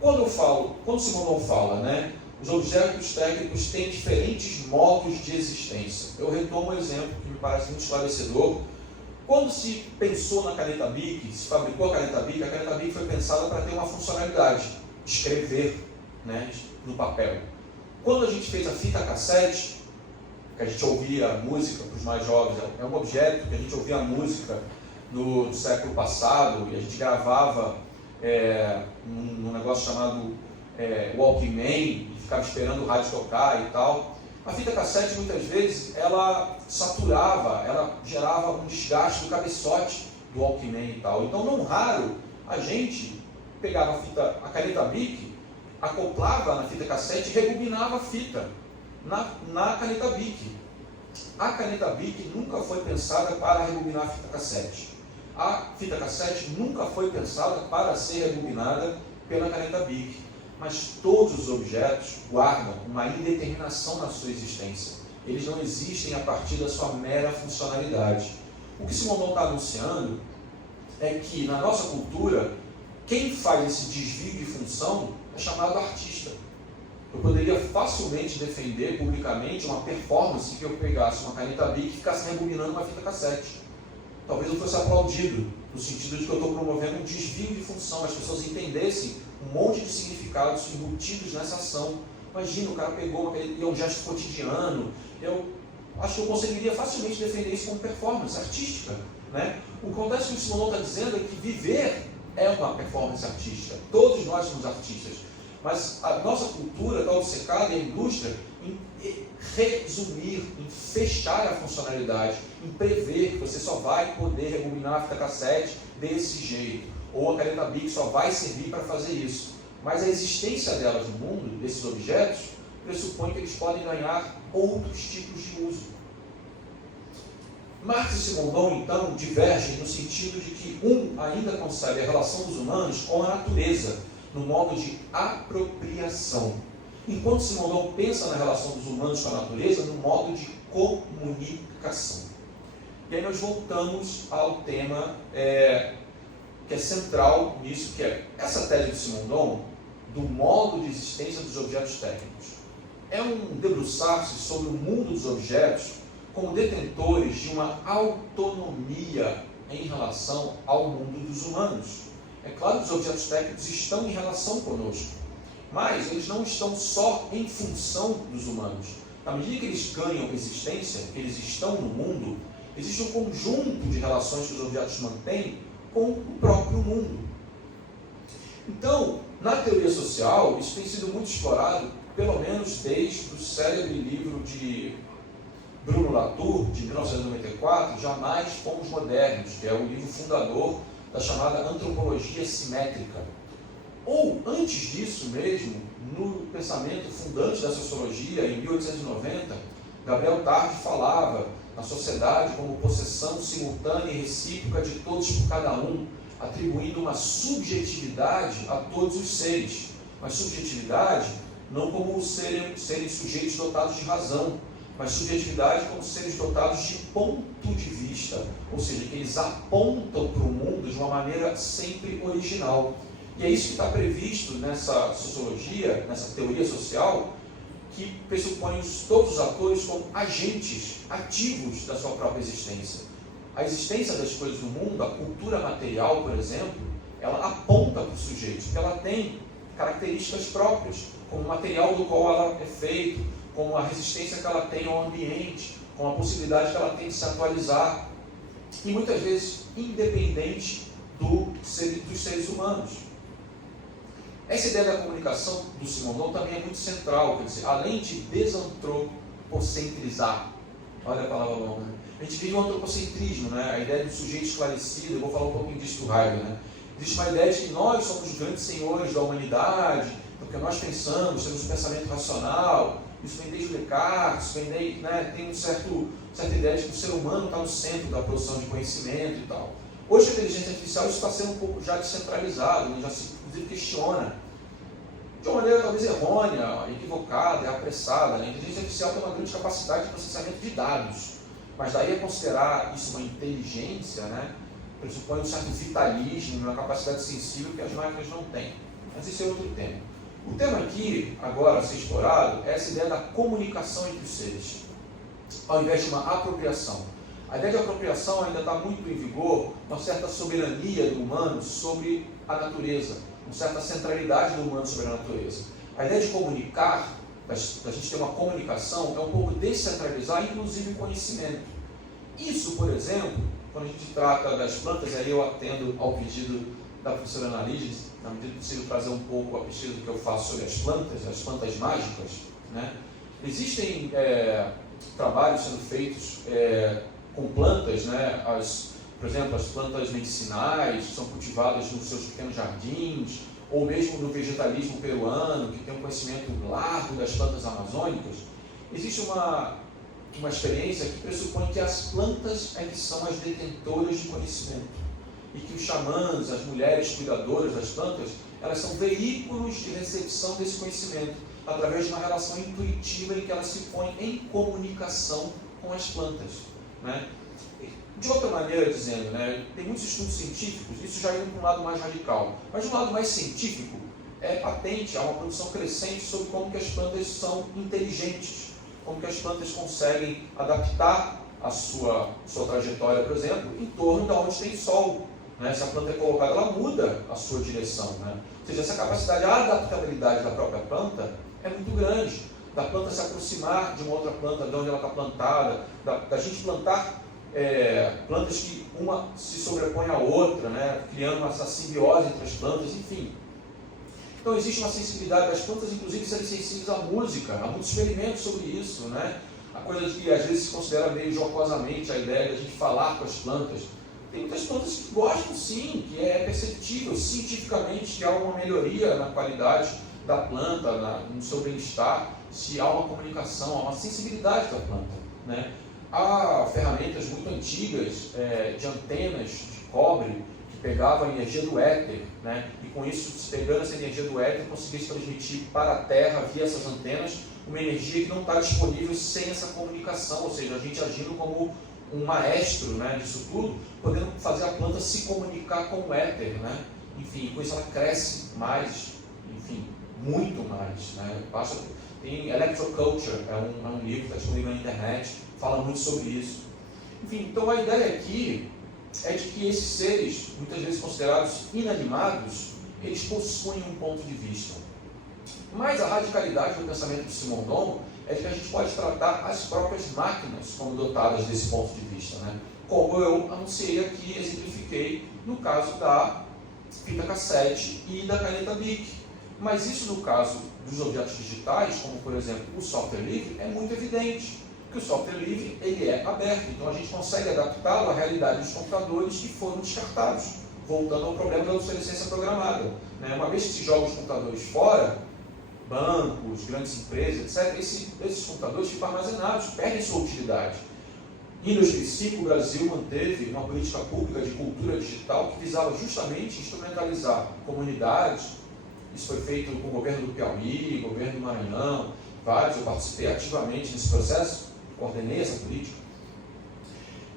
quando Simondon fala, né, os objetos técnicos têm diferentes modos de existência. Eu retomo um exemplo que me parece muito esclarecedor. Quando se pensou na caneta Bic, se fabricou a caneta Bic foi pensada para ter uma funcionalidade, escrever, né, no papel. Quando a gente fez a fita cassete, que a gente ouvia música para os mais jovens, é um objeto que a gente ouvia música no século passado e a gente gravava num negócio chamado Walkman e ficava esperando o rádio tocar e tal. A fita cassete, muitas vezes, ela saturava, ela gerava um desgaste do cabeçote do Walkman e tal. Então, não raro, a gente pegava a caneta Bic, acoplava na fita cassete e rebobinava a fita na caneta Bic. A caneta Bic nunca foi pensada para rebobinar a fita cassete. A fita cassete nunca foi pensada para ser rebobinada pela caneta Bic. Mas todos os objetos guardam uma indeterminação na sua existência. Eles não existem a partir da sua mera funcionalidade. O que Simondon está anunciando é que, na nossa cultura, quem faz esse desvio de função é chamado artista. Eu poderia facilmente defender publicamente uma performance que eu pegasse uma caneta Bic e ficasse rebobinando uma fita cassete. Talvez eu fosse aplaudido, no sentido de que eu estou promovendo um desvio de função, as pessoas entendessem um monte de significados embutidos nessa ação. Imagina, o cara pegou, e é um gesto cotidiano. Eu acho que eu conseguiria facilmente defender isso como performance artística, né? O que acontece que o Simondon está dizendo é que viver é uma performance artística. Todos nós somos artistas. Mas a nossa cultura está obcecada, e a indústria, em resumir, em fechar a funcionalidade, em prever que você só vai poder rebobinar a fita cassete desse jeito, ou a caneta Bic só vai servir para fazer isso. Mas a existência delas no mundo, desses objetos, pressupõe que eles podem ganhar outros tipos de uso. Marx e Simondon, então, divergem no sentido de que um ainda concebe a relação dos humanos com a natureza, no modo de apropriação, enquanto Simondon pensa na relação dos humanos com a natureza no modo de comunicação. E aí nós voltamos ao tema que é central nisso, que é essa tese de Simondon, do modo de existência dos objetos técnicos. É um debruçar-se sobre o mundo dos objetos como detentores de uma autonomia em relação ao mundo dos humanos. É claro que os objetos técnicos estão em relação conosco, mas eles não estão só em função dos humanos. À medida que eles ganham existência, que eles estão no mundo, existe um conjunto de relações que os objetos mantêm com o próprio mundo. Então, na teoria social, isso tem sido muito explorado, pelo menos desde o célebre livro de Bruno Latour, de 1994, Jamais Fomos Modernos, que é o livro fundador da chamada antropologia simétrica. Ou, antes disso mesmo, no pensamento fundante da sociologia, em 1890, Gabriel Tarde falava na sociedade como possessão simultânea e recíproca de todos por cada um, atribuindo uma subjetividade a todos os seres. Mas subjetividade não como serem sujeitos dotados de razão, mas subjetividade como seres dotados de ponto de vista, ou seja, que eles apontam para o mundo de uma maneira sempre original. E é isso que está previsto nessa sociologia, nessa teoria social, que pressupõe todos os atores como agentes ativos da sua própria existência. A existência das coisas no mundo, a cultura material, por exemplo, ela aponta para o sujeito, porque ela tem características próprias, como o material do qual ela é feito, como a resistência que ela tem ao ambiente, com a possibilidade que ela tem de se atualizar, e muitas vezes independente dos seres humanos. Essa ideia da comunicação do Simondon também é muito central, quer dizer, além de desantropocentrizar, olha a palavra longa, a gente vive um antropocentrismo, né? A ideia do sujeito esclarecido, eu vou falar um pouquinho disso do Heidegger, né? Existe uma ideia de que nós somos os grandes senhores da humanidade, porque nós pensamos, temos um pensamento racional. Isso vem desde Descartes, tem uma certa ideia de que o ser humano está no centro da produção de conhecimento e tal. Hoje, a inteligência artificial isso está sendo um pouco já descentralizado, né? Já se inclusive questiona, de uma maneira talvez errônea, equivocada, apressada. Né? A inteligência artificial tem uma grande capacidade de processamento de dados, mas daí a considerar isso uma inteligência, né? Pressupõe um certo vitalismo, uma capacidade sensível que as máquinas não têm. Mas isso é outro tema. O tema aqui, agora a ser explorado, é essa ideia da comunicação entre os seres, ao invés de uma apropriação. A ideia de apropriação ainda está muito em vigor, uma certa soberania do humano sobre a natureza, uma certa centralidade do humano sobre a natureza. A ideia de comunicar, da gente ter uma comunicação, é um pouco descentralizar, inclusive o conhecimento. Isso, por exemplo, quando a gente trata das plantas, aí eu atendo ao pedido da professora Analise, na medida do possível, trazer um pouco a pesquisa do que eu faço sobre as plantas mágicas, né? Existem trabalhos sendo feitos com plantas, né? por exemplo, as plantas medicinais que são cultivadas nos seus pequenos jardins, ou mesmo no vegetalismo peruano, que tem um conhecimento largo das plantas amazônicas, existe uma experiência que pressupõe que as plantas é que são as detentoras de conhecimento e que os xamãs, as mulheres cuidadoras das plantas, elas são veículos de recepção desse conhecimento através de uma relação intuitiva em que elas se põem em comunicação com as plantas, né? De outra maneira dizendo, né, tem muitos estudos científicos, isso já indo para um lado mais radical, mas de um lado mais científico, é patente, há uma produção crescente sobre como que as plantas são inteligentes, como que as plantas conseguem adaptar a sua trajetória, por exemplo, em torno de onde tem sol, né? Se a planta é colocada, ela muda a sua direção, né? Ou seja, essa capacidade, a adaptabilidade da própria planta é muito grande, da planta se aproximar de uma outra planta, de onde ela está plantada, da gente plantar plantas que uma se sobrepõe à outra, né? Criando essa simbiose entre as plantas, enfim. Então existe uma sensibilidade das plantas, inclusive serem sensíveis à música, há muitos experimentos sobre isso, né? A coisa de que às vezes se considera meio jocosamente a ideia de a gente falar com as plantas. Tem muitas plantas que gostam sim, que é perceptível cientificamente que há uma melhoria na qualidade da planta, no seu bem-estar, se há uma comunicação, há uma sensibilidade da planta, né? Há ferramentas muito antigas de antenas de cobre que pegavam a energia do éter, né? E com isso, pegando essa energia do éter, conseguia se transmitir para a Terra via essas antenas uma energia que não está disponível sem essa comunicação, ou seja, a gente agindo como um maestro, né, disso tudo, podendo fazer a planta se comunicar com o éter, né? Enfim, com isso ela cresce mais, enfim, muito mais, né? Tem Electroculture, é um livro que está disponível na internet, fala muito sobre isso. Enfim, então a ideia aqui é de que esses seres, muitas vezes considerados inanimados, eles possuem um ponto de vista. Mas a radicalidade do pensamento de Simondon é de que a gente pode tratar as próprias máquinas como dotadas desse ponto de vista, né? Como eu anunciei aqui, exemplifiquei no caso da fita cassete e da caneta Bic. Mas isso no caso dos objetos digitais, como por exemplo o software livre, é muito evidente, que o software livre ele é aberto, então a gente consegue adaptá-lo à realidade dos computadores que foram descartados, voltando ao problema da obsolescência programada, né? Uma vez que se joga os computadores fora, bancos, grandes empresas, etc., esses computadores ficam armazenados, perdem sua utilidade. Em 2005, o Brasil manteve uma política pública de cultura digital que visava justamente instrumentalizar comunidades. Isso foi feito com o governo do Piauí, governo do Maranhão, vários, eu participei ativamente nesse processo, coordenei essa política,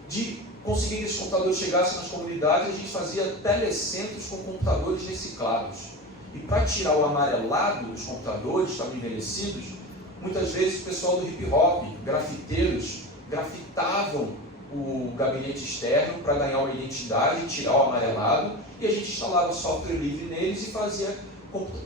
de conseguir que esses computadores chegassem nas comunidades. A gente fazia telecentros com computadores reciclados. E para tirar o amarelado dos computadores, estavam envelhecidos, muitas vezes o pessoal do hip hop, grafiteiros, grafitavam o gabinete externo para ganhar uma identidade, tirar o amarelado, e a gente instalava software livre neles e fazia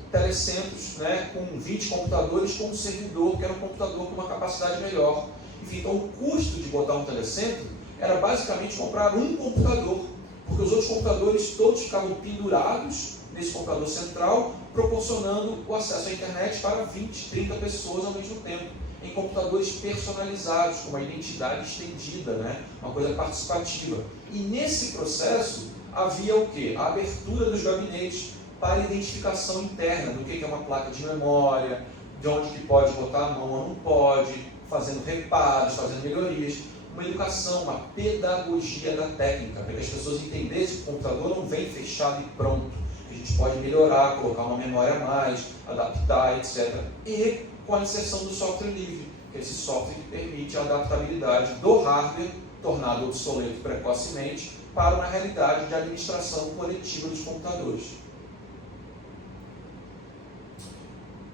telecentros, né, com 20 computadores com um servidor, que era um computador com uma capacidade melhor. Enfim, então o custo de botar um telecentro era basicamente comprar um computador, porque os outros computadores todos ficavam pendurados nesse computador central, proporcionando o acesso à internet para 20, 30 pessoas ao mesmo tempo, em computadores personalizados, com uma identidade estendida, né? Uma coisa participativa. E nesse processo havia o quê? A abertura dos gabinetes para identificação interna do que é uma placa de memória, de onde que pode botar a mão ou não pode, fazendo reparos, fazendo melhorias, uma educação, uma pedagogia da técnica, para que as pessoas entendessem que o computador não vem fechado e pronto, que a gente pode melhorar, colocar uma memória a mais, adaptar, etc. E com a inserção do software livre, que é esse software que permite a adaptabilidade do hardware, tornado obsoleto precocemente, para uma realidade de administração coletiva dos computadores.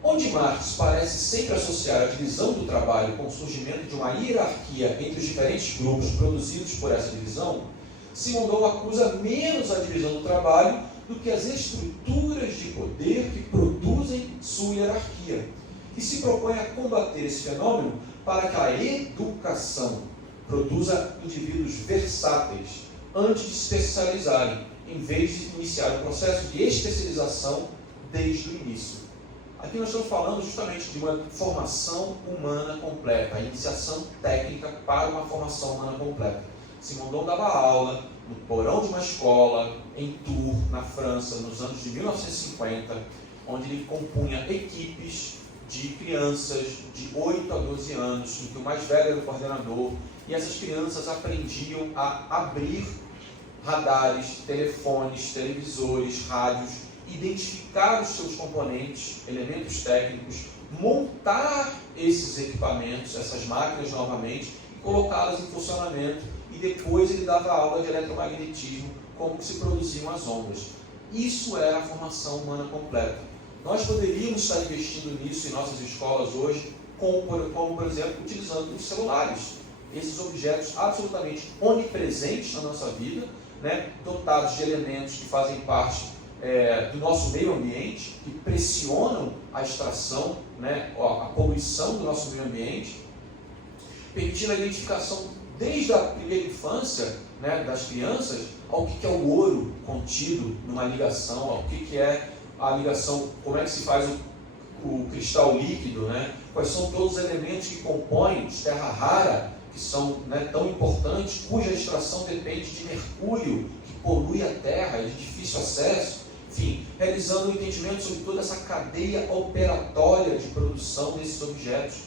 Onde Marx parece sempre associar a divisão do trabalho com o surgimento de uma hierarquia entre os diferentes grupos produzidos por essa divisão, Simondon acusa menos a divisão do trabalho do que as estruturas de poder que produzem sua hierarquia, e se propõe a combater esse fenômeno para que a educação produza indivíduos versáteis antes de se especializarem, em vez de iniciar o processo de especialização desde o início. Aqui nós estamos falando justamente de uma formação humana completa, a iniciação técnica para uma formação humana completa. Simondon dava aula no porão de uma escola, em Tours, na França, nos anos de 1950, onde ele compunha equipes de crianças de 8 a 12 anos, em que o mais velho era o coordenador, e essas crianças aprendiam a abrir radares, telefones, televisores, rádios, identificar os seus componentes, elementos técnicos, montar esses equipamentos, essas máquinas novamente, e colocá-las em funcionamento, e depois ele dava aula de eletromagnetismo, como se produziam as ondas. Isso era a formação humana completa. Nós poderíamos estar investindo nisso em nossas escolas hoje, como por exemplo, utilizando os celulares, esses objetos absolutamente onipresentes na nossa vida, né, dotados de elementos que fazem parte do nosso meio ambiente, que pressionam a extração, né, a poluição do nosso meio ambiente, permitindo a identificação desde a primeira infância, né, das crianças, ao que é o ouro contido numa ligação, ao que é a ligação, como é que se faz o cristal líquido, né, quais são todos os elementos que compõem terra rara, que são, né, tão importantes, cuja extração depende de mercúrio, que polui a terra, é de difícil acesso, enfim, realizando um entendimento sobre toda essa cadeia operatória de produção desses objetos,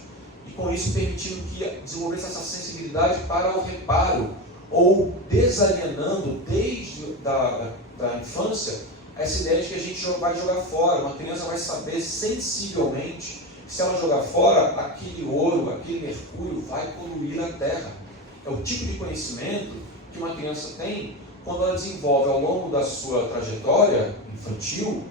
e com isso permitindo que desenvolvesse essa sensibilidade para o reparo, ou desalienando desde da infância essa ideia de que a gente vai jogar fora. Uma criança vai saber sensivelmente que se ela jogar fora, aquele ouro, aquele mercúrio vai poluir a terra. É o tipo de conhecimento que uma criança tem quando ela desenvolve ao longo da sua trajetória infantil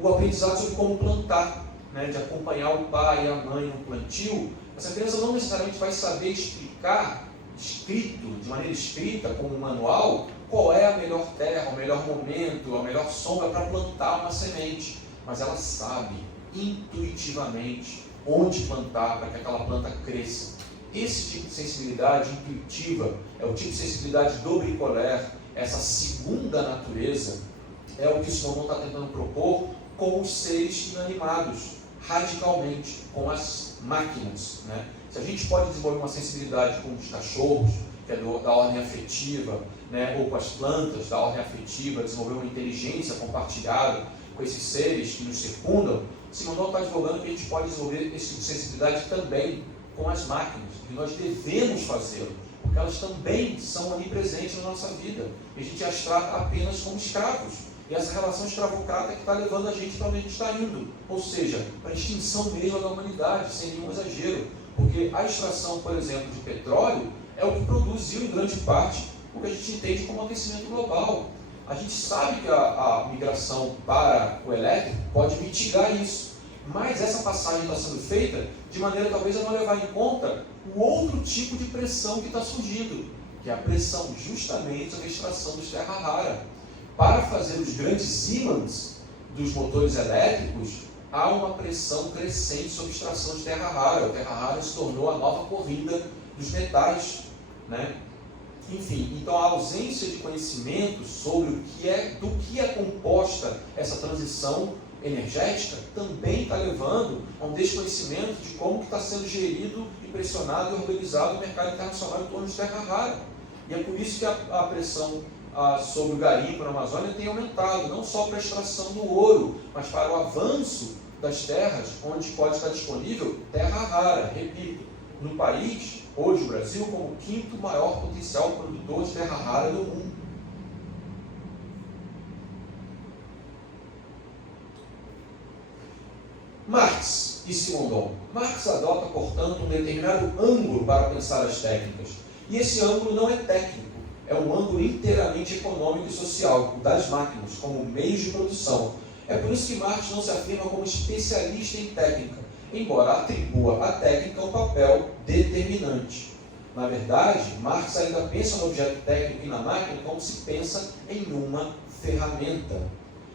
o aprendizado sobre como plantar, né, de acompanhar o pai e a mãe no plantio. Essa criança não necessariamente vai saber explicar, de maneira escrita, como um manual, qual é a melhor terra, o melhor momento, a melhor sombra para plantar uma semente, mas ela sabe intuitivamente onde plantar para que aquela planta cresça. Esse tipo de sensibilidade intuitiva é o tipo de sensibilidade do bricoleur, essa segunda natureza, é o que o Simondon está tentando propor com os seres inanimados, radicalmente, com as máquinas, né? Se a gente pode desenvolver uma sensibilidade com os cachorros, que é da ordem afetiva, né, ou com as plantas, da ordem afetiva, desenvolver uma inteligência compartilhada com esses seres que nos circundam, Simondon está advogando que a gente pode desenvolver esse tipo de sensibilidade também com as máquinas, e nós devemos fazê-lo, porque elas também são onipresentes na nossa vida, e a gente as trata apenas como escravos, e essa relação escravocrata é que está levando a gente para onde a gente está indo, ou seja, para a extinção mesmo da humanidade, sem nenhum exagero, porque a extração, por exemplo, de petróleo é o que produziu em grande parte o que a gente entende como aquecimento global. A gente sabe que a migração para o elétrico pode mitigar isso, mas essa passagem está sendo feita de maneira talvez a não levar em conta o outro tipo de pressão que está surgindo, que é a pressão justamente da extração dos terra rara. Para fazer os grandes ímãs dos motores elétricos, há uma pressão crescente sobre extração de terra rara. A terra rara se tornou a nova corrida dos metais, né? Enfim, então a ausência de conhecimento sobre do que é composta essa transição energética também está levando a um desconhecimento de como que está sendo gerido e pressionado e organizado o mercado internacional em torno de terra rara. E é por isso que a pressão sobre o garimpo na Amazônia tem aumentado, não só para a extração do ouro, mas para o avanço das terras onde pode estar disponível terra rara. Repito, no país, hoje o Brasil como o quinto maior potencial produtor de terra rara do mundo. Marx e Simondon. Marx adota, portanto, um determinado ângulo para pensar as técnicas. E esse ângulo não é técnico, é um ângulo inteiramente econômico e social, das máquinas, como meios de produção. É por isso que Marx não se afirma como especialista em técnica, embora atribua à técnica um papel determinante. Na verdade, Marx ainda pensa no objeto técnico e na máquina como se pensa em uma ferramenta.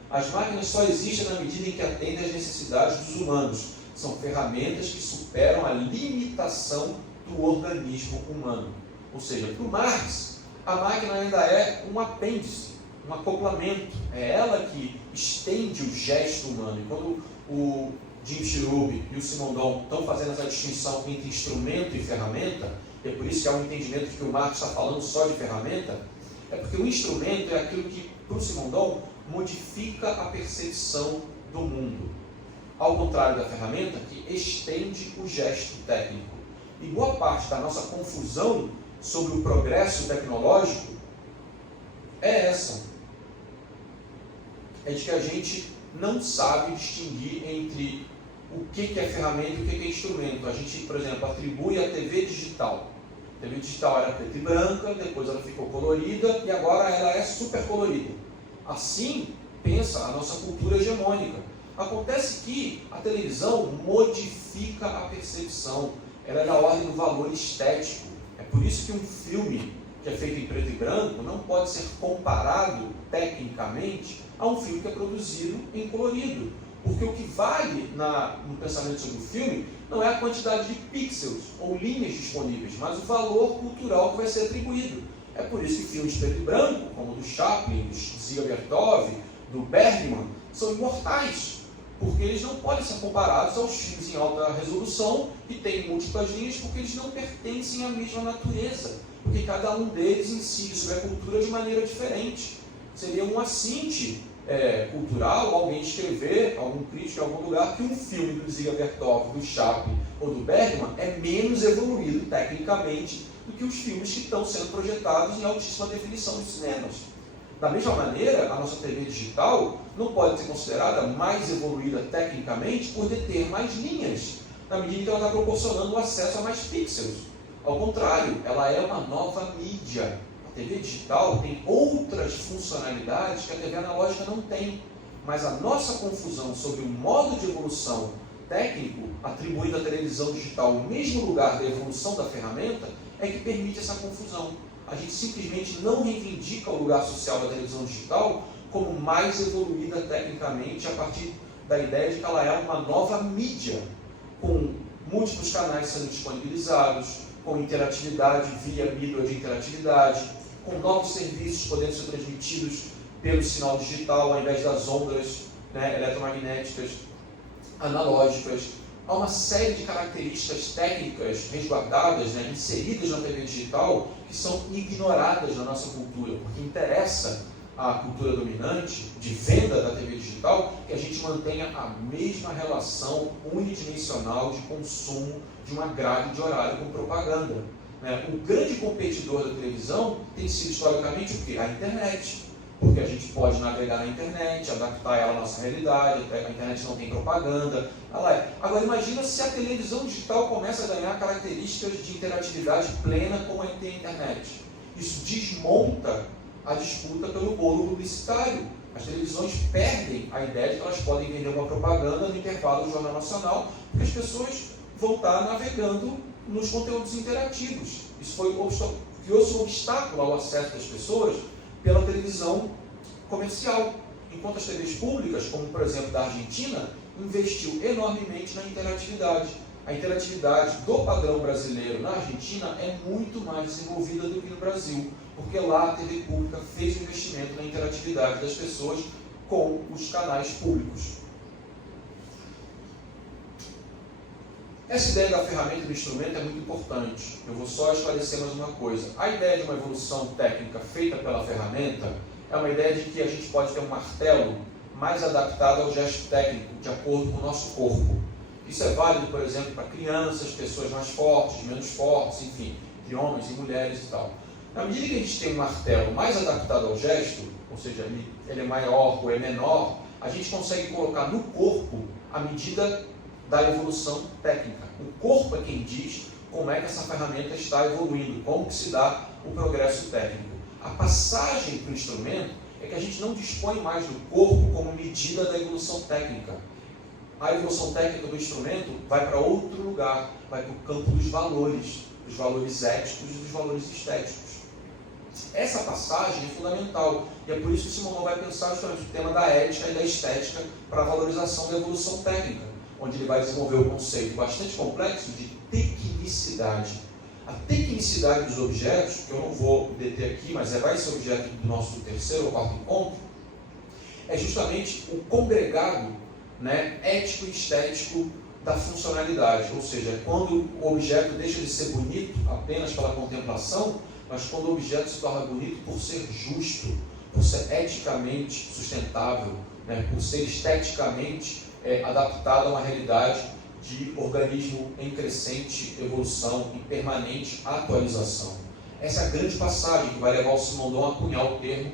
As máquinas só existem na medida em que atendem às necessidades dos humanos. São ferramentas que superam a limitação do organismo humano. Ou seja, para o Marx, a máquina ainda é um apêndice, um acoplamento. É ela que estende o gesto humano. E quando o Jim Cherub e o Simondon estão fazendo essa distinção entre instrumento e ferramenta, e é por isso que há um entendimento de que o Marx está falando só de ferramenta, É porque o instrumento é aquilo que, para o Simondon, modifica a percepção do mundo. Ao contrário da ferramenta, que estende o gesto técnico. E boa parte da nossa confusão sobre o progresso tecnológico é essa. É de que a gente não sabe distinguir entre o que é ferramenta e o que é instrumento. A gente, por exemplo, atribui a TV digital. A TV digital era preta e branca, depois ela ficou colorida e agora ela é super colorida. Assim pensa a nossa cultura hegemônica. Acontece que a televisão modifica a percepção. Ela é da ordem do valor estético. É por isso que um filme que é feito em preto e branco não pode ser comparado tecnicamente a um filme que é produzido em colorido. Porque o que vale no pensamento sobre o filme não é a quantidade de pixels ou linhas disponíveis, mas o valor cultural que vai ser atribuído. É por isso que filmes preto e branco, como o do Chaplin, do Dziga Vertov, do Bergman, são imortais, porque eles não podem ser comparados aos filmes em alta resolução que têm múltiplas linhas, porque eles não pertencem à mesma natureza, porque cada um deles incide sobre a cultura de maneira diferente. Seria um assinte cultural, alguém escrever, algum crítico em algum lugar, que um filme do Dziga Vertov, do Chaplin ou do Bergman é menos evoluído tecnicamente do que os filmes que estão sendo projetados em altíssima definição nos cinemas. Da mesma maneira, a nossa TV digital não pode ser considerada mais evoluída tecnicamente por deter mais linhas, na medida que ela está proporcionando o acesso a mais pixels. Ao contrário, ela é uma nova mídia. A TV digital tem outras funcionalidades que a TV analógica não tem, mas a nossa confusão sobre o modo de evolução técnico, atribuindo à televisão digital o mesmo lugar da evolução da ferramenta, é que permite essa confusão. A gente simplesmente não reivindica o lugar social da televisão digital como mais evoluída tecnicamente a partir da ideia de que ela é uma nova mídia, com múltiplos canais sendo disponibilizados, com interatividade via mídia de interatividade, com novos serviços podendo ser transmitidos pelo sinal digital ao invés das ondas eletromagnéticas analógicas. Há uma série de características técnicas resguardadas, inseridas na TV digital, que são ignoradas na nossa cultura, porque interessa à cultura dominante de venda da TV digital que a gente mantenha a mesma relação unidimensional de consumo de uma grade de horário com propaganda. O grande competidor da televisão tem sido historicamente o quê? A internet. Porque a gente pode navegar na internet, adaptar ela à nossa realidade, a internet não tem propaganda. Agora imagina se a televisão digital começa a ganhar características de interatividade plena como tem a internet. Isso desmonta a disputa pelo bolo publicitário. As televisões perdem a ideia de que elas podem vender uma propaganda no intervalo do Jornal Nacional, porque as pessoas vão estar navegando nos conteúdos interativos. Isso criou-se um obstáculo ao acesso das pessoas pela televisão comercial, enquanto as TVs públicas, como por exemplo da Argentina, investiu enormemente na interatividade. A interatividade do padrão brasileiro na Argentina é muito mais desenvolvida do que no Brasil, porque lá a TV pública fez um investimento na interatividade das pessoas com os canais públicos. Essa ideia da ferramenta e do instrumento é muito importante. Eu vou só esclarecer mais uma coisa. A ideia de uma evolução técnica feita pela ferramenta é uma ideia de que a gente pode ter um martelo mais adaptado ao gesto técnico, de acordo com o nosso corpo. Isso é válido, por exemplo, para crianças, pessoas mais fortes, menos fortes, enfim, de homens e mulheres e tal. Na medida que a gente tem um martelo mais adaptado ao gesto, ou seja, ele é maior ou é menor, a gente consegue colocar no corpo a medida da evolução técnica. O corpo é quem diz como é que essa ferramenta está evoluindo, como que se dá o progresso técnico. A passagem para o instrumento é que a gente não dispõe mais do corpo como medida da evolução técnica. A evolução técnica do instrumento vai para outro lugar, vai para o campo dos valores éticos e dos valores estéticos. Essa passagem é fundamental, e é por isso que o Simondon vai pensar justamente o tema da ética e da estética para a valorização da evolução técnica, onde ele vai desenvolver o conceito bastante complexo de tecnicidade. A tecnicidade dos objetos, que eu não vou deter aqui, mas vai ser objeto do nosso terceiro ou quarto encontro, é justamente o congregado ético e estético da funcionalidade, ou seja, quando o objeto deixa de ser bonito apenas pela contemplação, mas quando o objeto se torna bonito por ser justo, por ser eticamente sustentável, né, por ser esteticamente adaptado a uma realidade de organismo em crescente evolução e permanente atualização. Essa é a grande passagem que vai levar o Simondon a cunhar o termo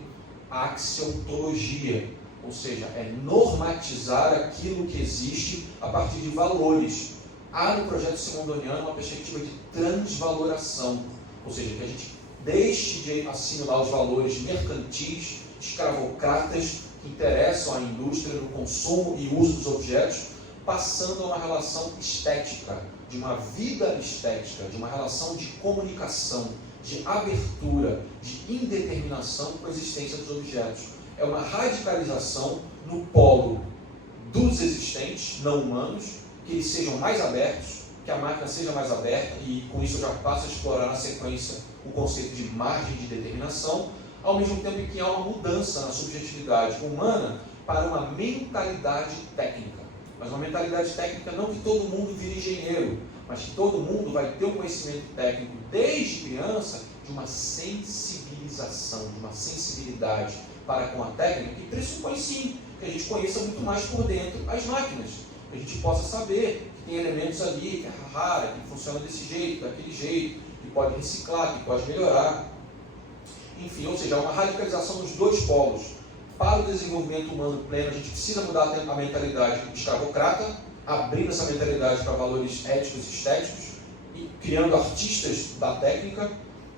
axiontologia, ou seja, é normatizar aquilo que existe a partir de valores. Há no projeto simondoniano uma perspectiva de transvaloração, ou seja, que a gente deixe de assimilar os valores mercantis, escravocratas, que interessam à indústria no consumo e uso dos objetos, passando a uma relação estética, de uma vida estética, de uma relação de comunicação, de abertura, de indeterminação com a existência dos objetos. É uma radicalização no polo dos existentes, não humanos, que eles sejam mais abertos, que a máquina seja mais aberta, e com isso eu já passo a explorar na sequência o conceito de margem de determinação, ao mesmo tempo em que há uma mudança na subjetividade humana para uma mentalidade técnica. Mas uma mentalidade técnica não que todo mundo vire engenheiro, mas que todo mundo vai ter um conhecimento técnico desde criança de uma sensibilização, de uma sensibilidade para com a técnica, que pressupõe sim que a gente conheça muito mais por dentro as máquinas, que a gente possa saber que tem elementos ali, que é rara, que funciona desse jeito, daquele jeito, que pode reciclar, que pode melhorar. Enfim, ou seja, há uma radicalização dos dois polos. Para o desenvolvimento humano pleno, a gente precisa mudar a mentalidade escravocrata, abrindo essa mentalidade para valores éticos e estéticos, e criando artistas da técnica,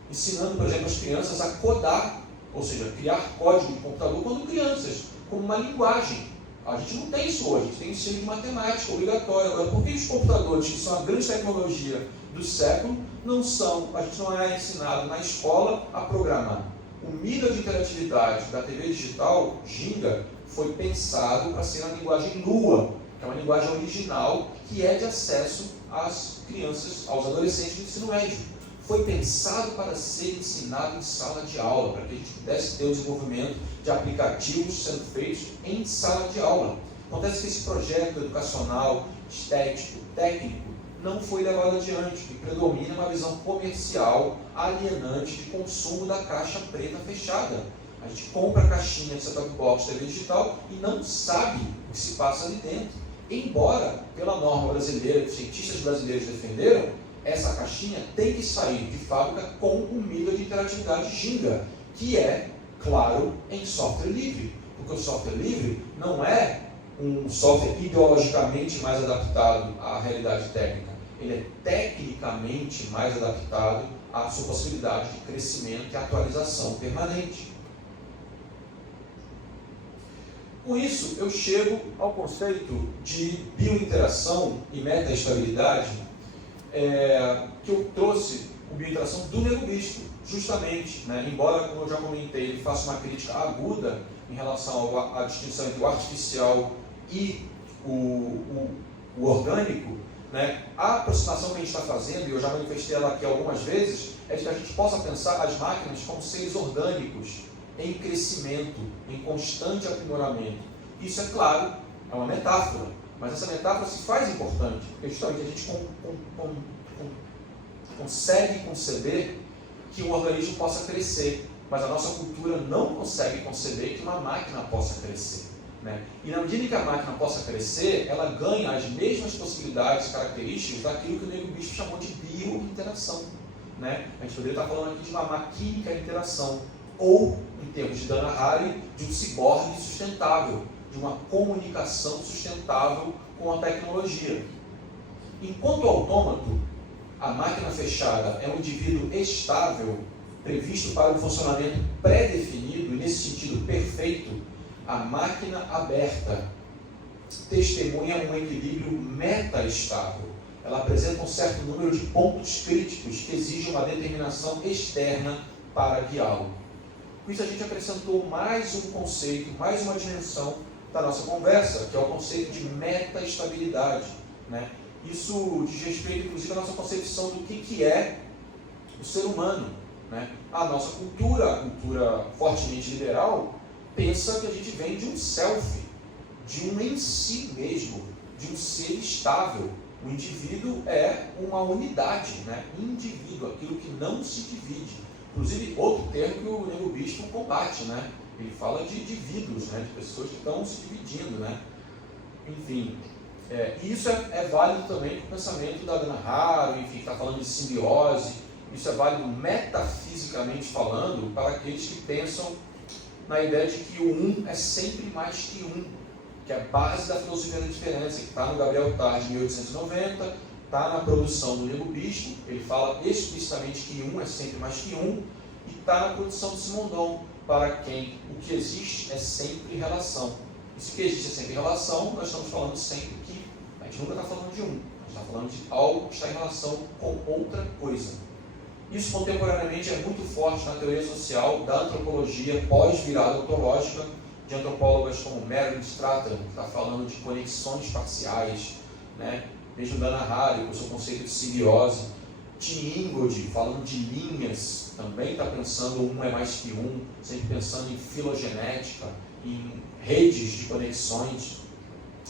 ensinando, por exemplo, as crianças a codar, ou seja, criar código de computador quando crianças, como uma linguagem. A gente não tem isso hoje, a gente tem ensino de matemática obrigatório. Agora, por que os computadores, que são a grande tecnologia do século, a gente não é ensinado na escola a programar? O mídia de interatividade da TV digital, Ginga, foi pensado para ser uma linguagem nua, que é uma linguagem original, que é de acesso às crianças, aos adolescentes do ensino médio. Foi pensado para ser ensinado em sala de aula, para que a gente pudesse ter o desenvolvimento de aplicativos sendo feitos em sala de aula. Acontece que esse projeto educacional, estético, técnico, não foi levado adiante, e predomina uma visão comercial, alienante de consumo da caixa preta fechada. A gente compra a caixinha de set-top box TV digital e não sabe o que se passa ali dentro. Embora, pela norma brasileira, que os cientistas brasileiros defenderam, essa caixinha tem que sair de fábrica com um mídia de interatividade Ginga, que é, claro, em software livre. Porque o software livre não é um software ideologicamente mais adaptado à realidade técnica. Ele é tecnicamente mais adaptado à sua possibilidade de crescimento e atualização permanente. Com isso, eu chego ao conceito de biointeração e metaestabilidade, que eu trouxe o biointeração do Nego Bispo, justamente, né? Embora, como eu já comentei, ele faça uma crítica aguda em relação à distinção entre o artificial e o orgânico, né? A aproximação que a gente está fazendo, e eu já manifestei ela aqui algumas vezes, é de que a gente possa pensar as máquinas como seres orgânicos, em crescimento, em constante aprimoramento. Isso, é claro, é uma metáfora, mas essa metáfora se faz importante, porque justamente a gente consegue conceber que um organismo possa crescer, mas a nossa cultura não consegue conceber que uma máquina possa crescer, né? E na medida que a máquina possa crescer, ela ganha as mesmas possibilidades e características daquilo que o Nego Bispo chamou de biointeração, né? A gente poderia estar falando aqui de uma maquímica interação, ou, em termos de Dana Haraway, de um ciborgue sustentável, de uma comunicação sustentável com a tecnologia. Enquanto o autômato, a máquina fechada é um indivíduo estável, previsto para um funcionamento pré-definido, e nesse sentido perfeito, a máquina aberta testemunha um equilíbrio meta-estável. Ela apresenta um certo número de pontos críticos que exigem uma determinação externa para guiá-lo. Com isso a gente acrescentou mais um conceito, mais uma dimensão da nossa conversa, que é o conceito de meta-estabilidade, né? Isso diz respeito, inclusive, à nossa concepção do que é o ser humano, né? A nossa cultura, a cultura fortemente liberal, pensa que a gente vem de um self, de um em si mesmo, de um ser estável. O indivíduo é uma unidade, né? Indivíduo, aquilo que não se divide. Inclusive, outro termo que o Nego Bispo combate, né? Ele fala de indivíduos, né? De pessoas que estão se dividindo, né? Enfim, e isso é válido também para o pensamento da Dana Haraway, enfim, que está falando de simbiose. Isso é válido metafisicamente falando para aqueles que pensam na ideia de que o um é sempre mais que um, que é a base da filosofia da diferença, que está no Gabriel Tarde, em 1890, está na produção do Nego Bispo, ele fala explicitamente que um é sempre mais que um, e está na produção do Simondon, para quem o que existe é sempre relação. E se o que existe é sempre relação, nós estamos falando sempre que a gente nunca está falando de um, a gente está falando de algo que está em relação com outra coisa. Isso contemporaneamente é muito forte na teoria social da antropologia pós-virada ontológica, de antropólogas como Marilyn Stratton, que está falando de conexões parciais, né? Mesmo Dana Haraway, com o seu conceito de simbiose. Tim Ingold, falando de linhas, também está pensando um é mais que um, sempre pensando em filogenética, em redes de conexões.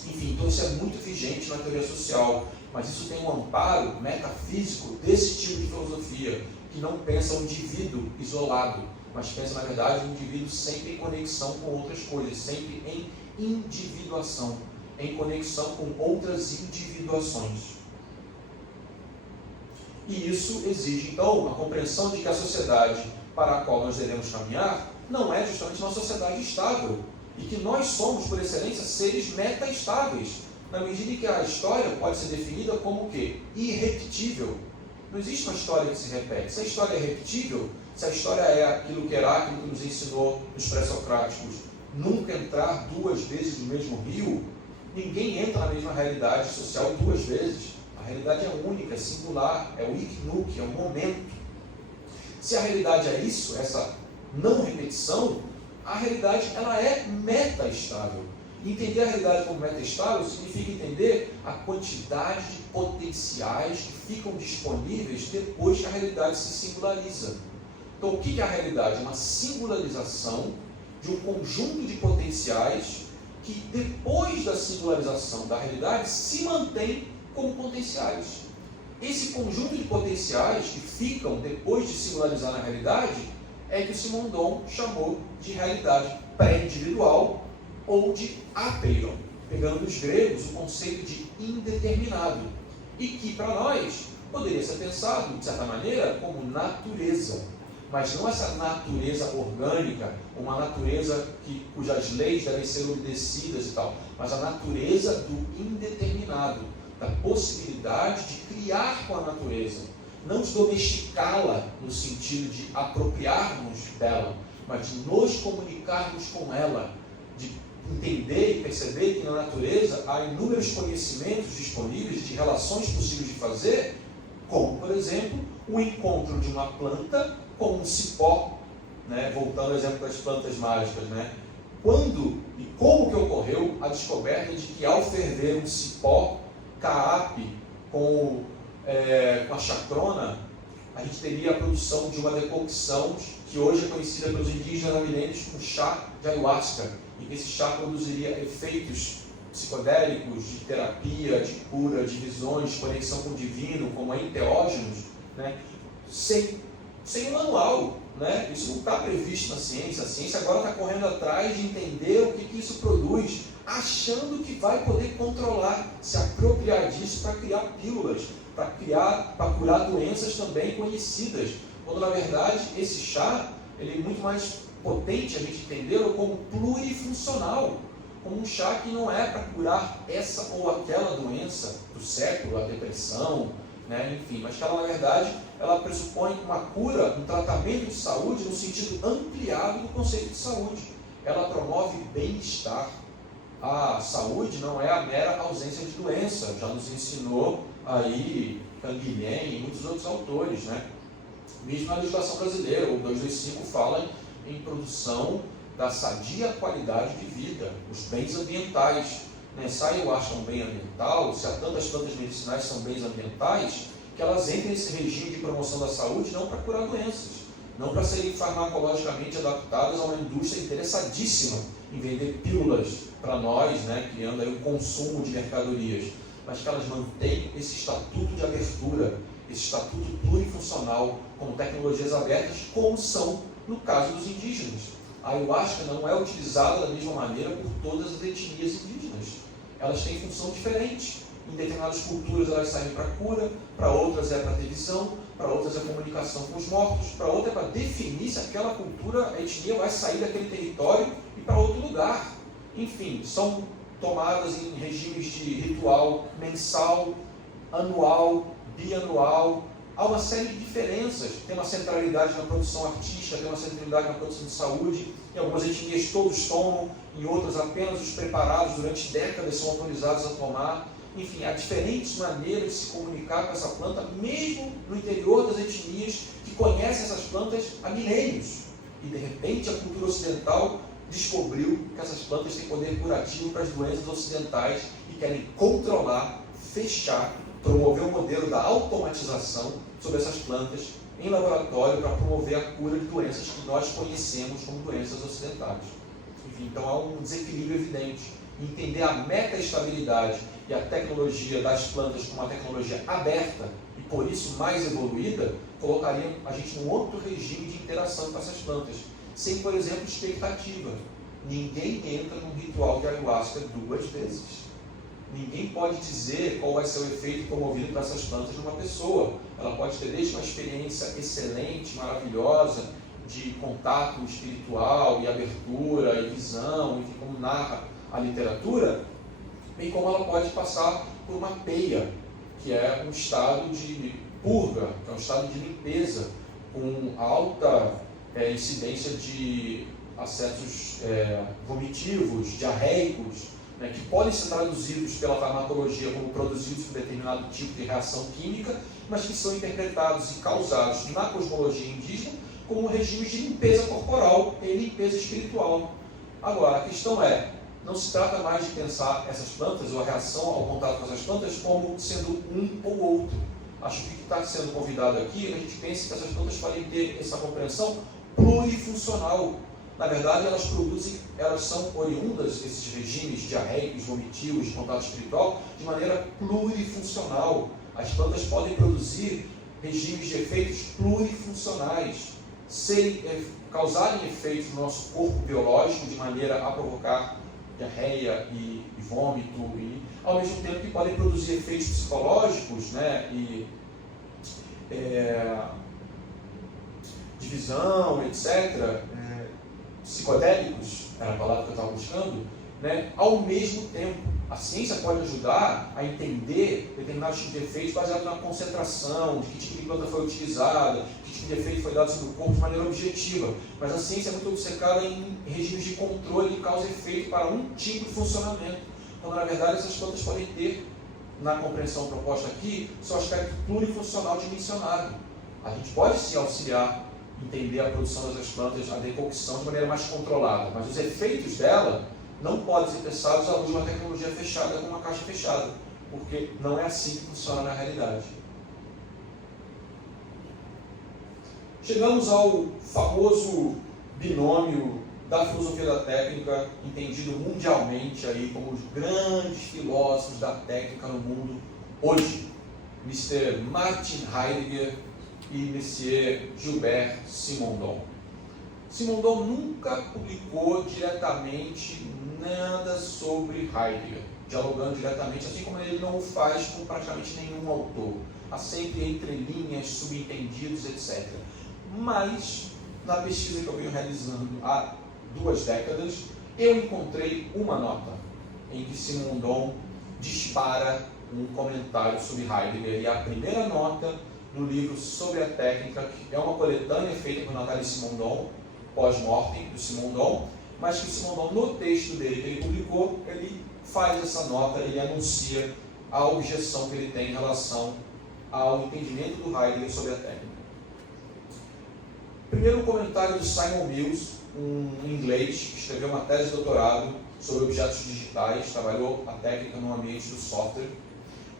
Enfim, então isso é muito vigente na teoria social, mas isso tem um amparo metafísico desse tipo de filosofia, que não pensa o indivíduo isolado, mas pensa, na verdade, o indivíduo sempre em conexão com outras coisas, sempre em individuação, em conexão com outras individuações. E isso exige, então, a compreensão de que a sociedade para a qual nós devemos caminhar não é justamente uma sociedade estável, e que nós somos, por excelência, seres meta-estáveis, na medida em que a história pode ser definida como o quê? Irrepetível. Não existe uma história que se repete. Se a história é repetível, se a história é aquilo que Heráclito nos ensinou nos pré-socráticos, nunca entrar duas vezes no mesmo rio, ninguém entra na mesma realidade social duas vezes. A realidade é única, é singular, é o iknuk, é o momento. Se a realidade é isso, essa não repetição, a realidade ela é meta-estável. Entender a realidade como meta-estável significa entender a quantidade de potenciais que ficam disponíveis depois que a realidade se singulariza. Então, o que é a realidade? É uma singularização de um conjunto de potenciais que, depois da singularização da realidade, se mantém como potenciais. Esse conjunto de potenciais que ficam depois de singularizar na realidade é que o Simondon chamou de realidade pré-individual ou de apeiron, pegando dos gregos o conceito de indeterminado, e que para nós poderia ser pensado, de certa maneira, como natureza, mas não essa natureza orgânica, uma natureza cujas leis devem ser obedecidas e tal, mas a natureza do indeterminado, da possibilidade de criar com a natureza, não de domesticá-la no sentido de apropriarmos dela, mas de nos comunicarmos com ela, de entender e perceber que na natureza há inúmeros conhecimentos disponíveis de relações possíveis de fazer, como, por exemplo, o encontro de uma planta com um cipó, né? Voltando ao exemplo das plantas mágicas, né? Quando e como que ocorreu a descoberta de que ao ferver um cipó caapi com a chacrona, a gente teria a produção de uma decocção que hoje é conhecida pelos indígenas amerindios como chá de ayahuasca, e que esse chá produziria efeitos psicodélicos, de terapia, de cura, de visões, de conexão com o divino, como enteógenos, né? sem um manual, né? Isso não está previsto na ciência. A ciência agora está correndo atrás de entender o que isso produz, achando que vai poder controlar, se apropriar disso para criar pílulas, para curar doenças também conhecidas, quando na verdade esse chá ele é muito mais potente, a gente entendeu, como plurifuncional, como um chá que não é para curar essa ou aquela doença do século, a depressão, né? Enfim, mas que ela na verdade ela pressupõe uma cura, um tratamento de saúde no sentido ampliado do conceito de saúde. Ela promove bem-estar. A saúde não é a mera ausência de doença, já nos ensinou aí Canguilhem e muitos outros autores, né? Mesmo na legislação brasileira, o 225 fala em produção da sadia qualidade de vida, os bens ambientais, né? Se a ayahuasca é um bem ambiental, se há tantas plantas medicinais que são bens ambientais, que elas entrem nesse regime de promoção da saúde não para curar doenças, não para serem farmacologicamente adaptadas a uma indústria interessadíssima em vender pílulas para nós, né? Criando aí um consumo de mercadorias, mas que elas mantêm esse estatuto de abertura, esse estatuto plurifuncional como tecnologias abertas, como são no caso dos indígenas. A ayahuasca não é utilizada da mesma maneira por todas as etnias indígenas. Elas têm função diferente. Em determinadas culturas elas servem para cura, para outras é para ter visão, para outras é comunicação com os mortos, para outras é para definir se aquela cultura, a etnia vai sair daquele território e para outro lugar. Enfim, são tomadas em regimes de ritual mensal, anual, bianual. Há uma série de diferenças. Tem uma centralidade na produção artística, tem uma centralidade na produção de saúde. Em algumas etnias todos tomam, em outras apenas os preparados durante décadas são autorizados a tomar. Enfim, há diferentes maneiras de se comunicar com essa planta, mesmo no interior das etnias que conhecem essas plantas há milênios. E de repente a cultura ocidental descobriu que essas plantas têm poder curativo para as doenças ocidentais e querem controlar, fechar, promover o modelo da automatização sobre essas plantas em laboratório para promover a cura de doenças que nós conhecemos como doenças ocidentais. Enfim, então há um desequilíbrio evidente. Entender a metaestabilidade e a tecnologia das plantas como uma tecnologia aberta e por isso mais evoluída, colocaria a gente num outro regime de interação com essas plantas, sem, por exemplo, expectativa. Ninguém entra num ritual de ayahuasca 2 vezes. Ninguém pode dizer qual vai ser o efeito promovido para essas plantas numa pessoa. Ela pode ter desde uma experiência excelente, maravilhosa, de contato espiritual e abertura e visão, enfim, como narra a literatura, bem como ela pode passar por uma peia, que é um estado de purga, que é um estado de limpeza, com alta incidência de acessos vomitivos, diarreicos, né, que podem ser traduzidos pela farmacologia como produzidos por determinado tipo de reação química, mas que são interpretados e causados na cosmologia indígena como regimes de limpeza corporal e limpeza espiritual. Agora, a questão é, não se trata mais de pensar essas plantas ou a reação ao contato com essas plantas como sendo um ou outro. Acho que o que está sendo convidado aqui é que a gente pense que essas plantas podem ter essa compreensão plurifuncional. Na verdade, elas são oriundas desses regimes diarreicos, vomitivos, de contato espiritual, de maneira plurifuncional. As plantas podem produzir regimes de efeitos plurifuncionais, causarem efeitos no nosso corpo biológico de maneira a provocar diarreia e vômito, e ao mesmo tempo que podem produzir efeitos psicológicos, né, e divisão, etc., psicodélicos, era a palavra que eu estava buscando, né, ao mesmo tempo. A ciência pode ajudar a entender determinados tipos de efeitos baseados na concentração, de que tipo de planta foi utilizada, que tipo de efeito foi dado sobre o corpo de maneira objetiva. Mas a ciência é muito obcecada em regimes de controle de causa e efeito para um tipo de funcionamento. Quando, na verdade, essas plantas podem ter, na compreensão proposta aqui, seu aspecto plurifuncional dimensionado. A gente pode se auxiliar, entender a produção dessas plantas, a decocção de maneira mais controlada, mas os efeitos dela não podem ser pensados à luz de uma tecnologia fechada com uma caixa fechada, porque não é assim que funciona na realidade. Chegamos ao famoso binômio da filosofia da técnica, entendido mundialmente aí como os grandes filósofos da técnica no mundo hoje, Mr. Martin Heidegger e Monsieur Gilbert Simondon. Simondon nunca publicou diretamente nada sobre Heidegger, dialogando diretamente, assim como ele não o faz com praticamente nenhum autor. Há sempre entrelinhas, subentendidos, etc. Mas, na pesquisa que eu venho realizando há 2 décadas, eu encontrei uma nota em que Simondon dispara um comentário sobre Heidegger, e a primeira nota no livro Sobre a Técnica, que é uma coletânea feita por Nathalie Simondon, pós-mortem do Simondon, mas que o Simondon, no texto dele que ele publicou, ele faz essa nota, ele anuncia a objeção que ele tem em relação ao entendimento do Heidegger sobre a técnica. Primeiro, o comentário do Simon Mills, um inglês que escreveu uma tese de doutorado sobre objetos digitais, trabalhou a técnica no ambiente do software.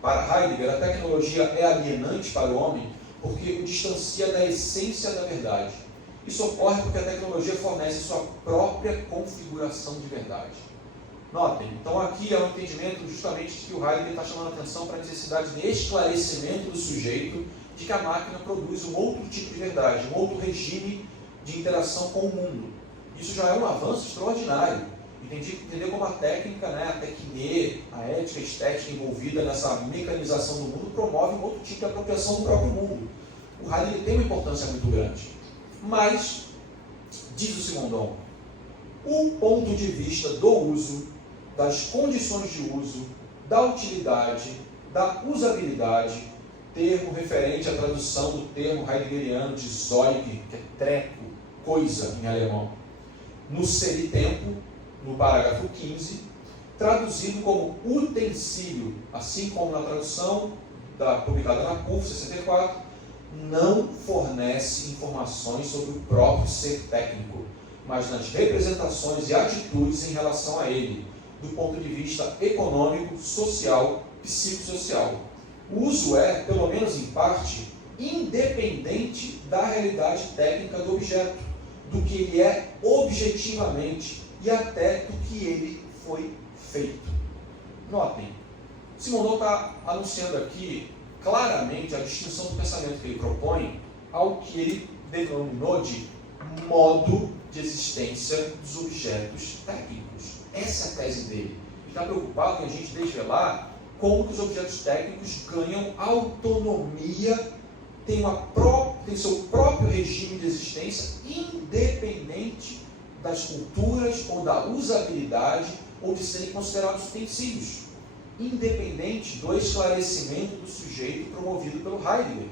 Para Heidegger, a tecnologia é alienante para o homem porque o distancia da essência da verdade. Isso ocorre porque a tecnologia fornece sua própria configuração de verdade. Notem, então aqui é um entendimento justamente que o Heidegger está chamando a atenção para a necessidade de esclarecimento do sujeito de que a máquina produz um outro tipo de verdade, um outro regime de interação com o mundo. Isso já é um avanço extraordinário. Entender como a técnica, a tecne, a ética, a estética envolvida nessa mecanização do mundo promove um outro tipo de apropriação do próprio mundo. O Heidegger tem uma importância muito grande. Mas, diz o Simondon, o ponto de vista do uso, das condições de uso, da utilidade, da usabilidade, termo referente à tradução do termo heideggeriano de Zeug, que é treco, coisa em alemão, no ser e tempo, no parágrafo 15, traduzido como utensílio, assim como na tradução publicada na PUF 64, não fornece informações sobre o próprio ser técnico, mas nas representações e atitudes em relação a ele, do ponto de vista econômico, social, psicossocial. O uso é, pelo menos em parte, independente da realidade técnica do objeto, do que ele é objetivamente e até do que ele foi feito. Notem, Simondon está anunciando aqui claramente a distinção do pensamento que ele propõe ao que ele denominou de modo de existência dos objetos técnicos. Essa é a tese dele. Ele está preocupado em a gente desvelar como que os objetos técnicos ganham autonomia, têm seu próprio regime de existência, independente das culturas ou da usabilidade ou de serem considerados utensílios, independente do esclarecimento do sujeito promovido pelo Heidegger.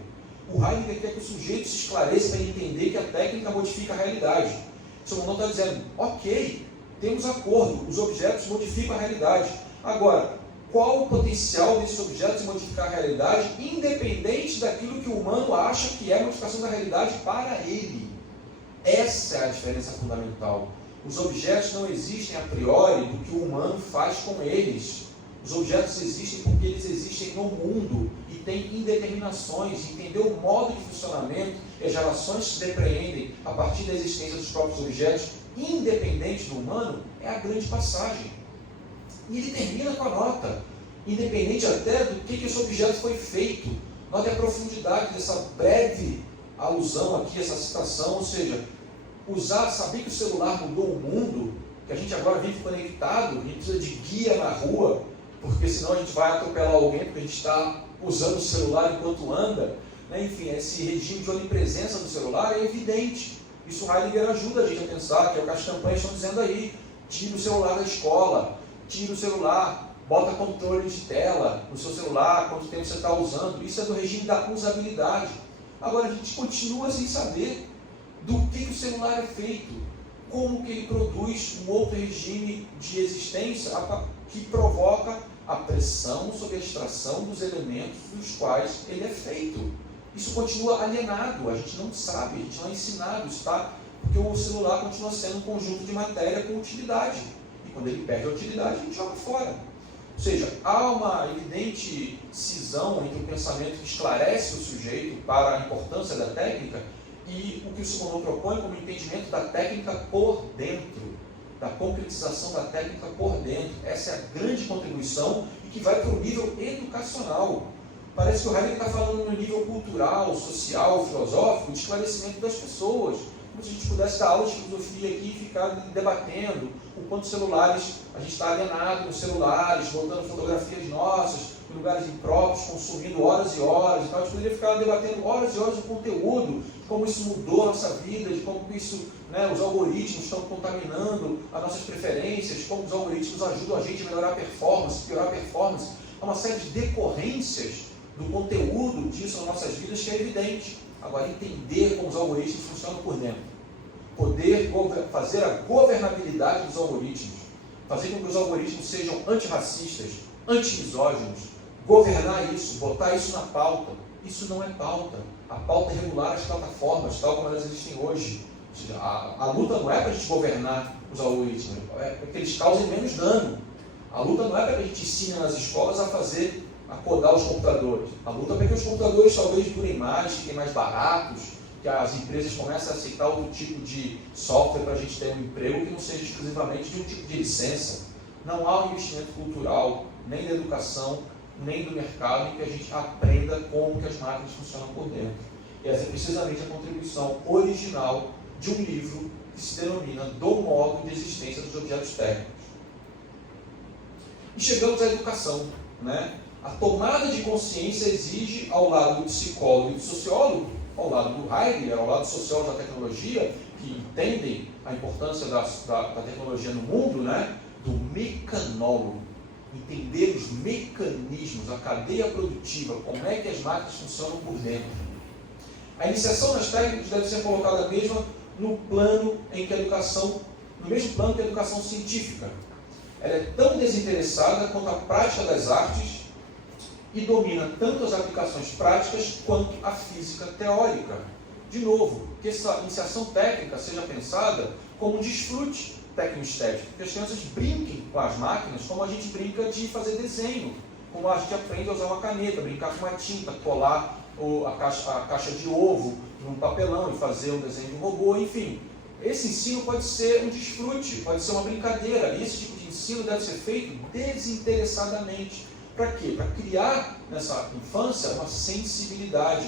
O Heidegger quer que o sujeito se esclareça para entender que a técnica modifica a realidade. Simondon está dizendo, ok, temos acordo, os objetos modificam a realidade. Agora, qual o potencial desses objetos de modificar a realidade, independente daquilo que o humano acha que é a modificação da realidade para ele? Essa é a diferença fundamental. Os objetos não existem a priori do que o humano faz com eles. Os objetos existem porque eles existem no mundo e têm indeterminações. Entender o modo de funcionamento e as relações que se depreendem a partir da existência dos próprios objetos, independente do humano, é a grande passagem. E ele termina com a nota, independente até do que esse objeto foi feito. Note a profundidade dessa breve alusão aqui, essa citação, ou seja, saber que o celular mudou o mundo, que a gente agora vive conectado, a gente precisa de guia na rua, porque senão a gente vai atropelar alguém, porque a gente está usando o celular enquanto anda. Enfim, esse regime de onipresença do celular é evidente. Isso Heidegger ajuda a gente a pensar, que é o que as campanhas estão dizendo aí. Tira o celular da escola, tira o celular, bota controle de tela no seu celular, quanto tempo você está usando. Isso é do regime da usabilidade. Agora a gente continua sem saber do que o celular é feito, como que ele produz um outro regime de existência que provoca a pressão sobre a extração dos elementos dos quais ele é feito. Isso continua alienado, a gente não sabe, a gente não é ensinado isso, tá? Porque o celular continua sendo um conjunto de matéria com utilidade. E quando ele perde a utilidade, a gente joga fora. Ou seja, há uma evidente cisão entre o pensamento que esclarece o sujeito para a importância da técnica e o que o Simondon propõe como entendimento da técnica por dentro, da concretização da técnica por dentro. Essa é a grande contribuição e que vai para o nível educacional. Parece que o Heidegger está falando no nível cultural, social, filosófico, de esclarecimento das pessoas. Como se a gente pudesse dar aula de filosofia aqui e ficar debatendo o quanto celulares, a gente está alienado nos celulares, botando fotografias nossas em lugares impróprios, consumindo horas e horas. Então a gente poderia ficar debatendo horas e horas o conteúdo, de como isso mudou a nossa vida, de como isso, os algoritmos estão contaminando as nossas preferências, como os algoritmos ajudam a gente a melhorar a performance, piorar a performance. Há uma série de decorrências do conteúdo disso nas nossas vidas que é evidente. Agora, entender como os algoritmos funcionam por dentro. Poder fazer a governabilidade dos algoritmos. Fazer com que os algoritmos sejam antirracistas, antimisóginos. Governar isso, botar isso na pauta. Isso não é pauta. A pauta é regular as plataformas, tal como elas existem hoje. Ou seja, a luta não é para a gente governar os algoritmos, é para que eles causem menos dano. A luta não é para que a gente ensine nas escolas a codar os computadores. A luta é para que os computadores talvez durem mais, fiquem mais baratos, que as empresas comecem a aceitar outro tipo de software para a gente ter um emprego que não seja exclusivamente de um tipo de licença. Não há um investimento cultural, nem na educação, nem do mercado, em que a gente aprenda como que as máquinas funcionam por dentro. E essa é precisamente a contribuição original de um livro que se denomina Do Modo de Existência dos Objetos Técnicos. E chegamos à educação, né? A tomada de consciência exige, ao lado do psicólogo e do sociólogo, ao lado do Heidegger, ao lado do sociólogo da tecnologia, que entendem a importância da tecnologia no mundo, né? Do mecanólogo. Entender os mecanismos, a cadeia produtiva, como é que as máquinas funcionam por dentro. A iniciação nas técnicas deve ser colocada mesmo no plano em que a educação, no mesmo plano que a educação científica. Ela é tão desinteressada quanto a prática das artes e domina tanto as aplicações práticas quanto a física teórica. De novo, que essa iniciação técnica seja pensada como um desfrute técnico-estético, que as crianças brinquem com as máquinas como a gente brinca de fazer desenho, como a gente aprende a usar uma caneta, brincar com uma tinta, colar a caixa de ovo num papelão e fazer um desenho de um robô, enfim. Esse ensino pode ser um desfrute, pode ser uma brincadeira, e esse tipo de ensino deve ser feito desinteressadamente. Para quê? Para criar nessa infância uma sensibilidade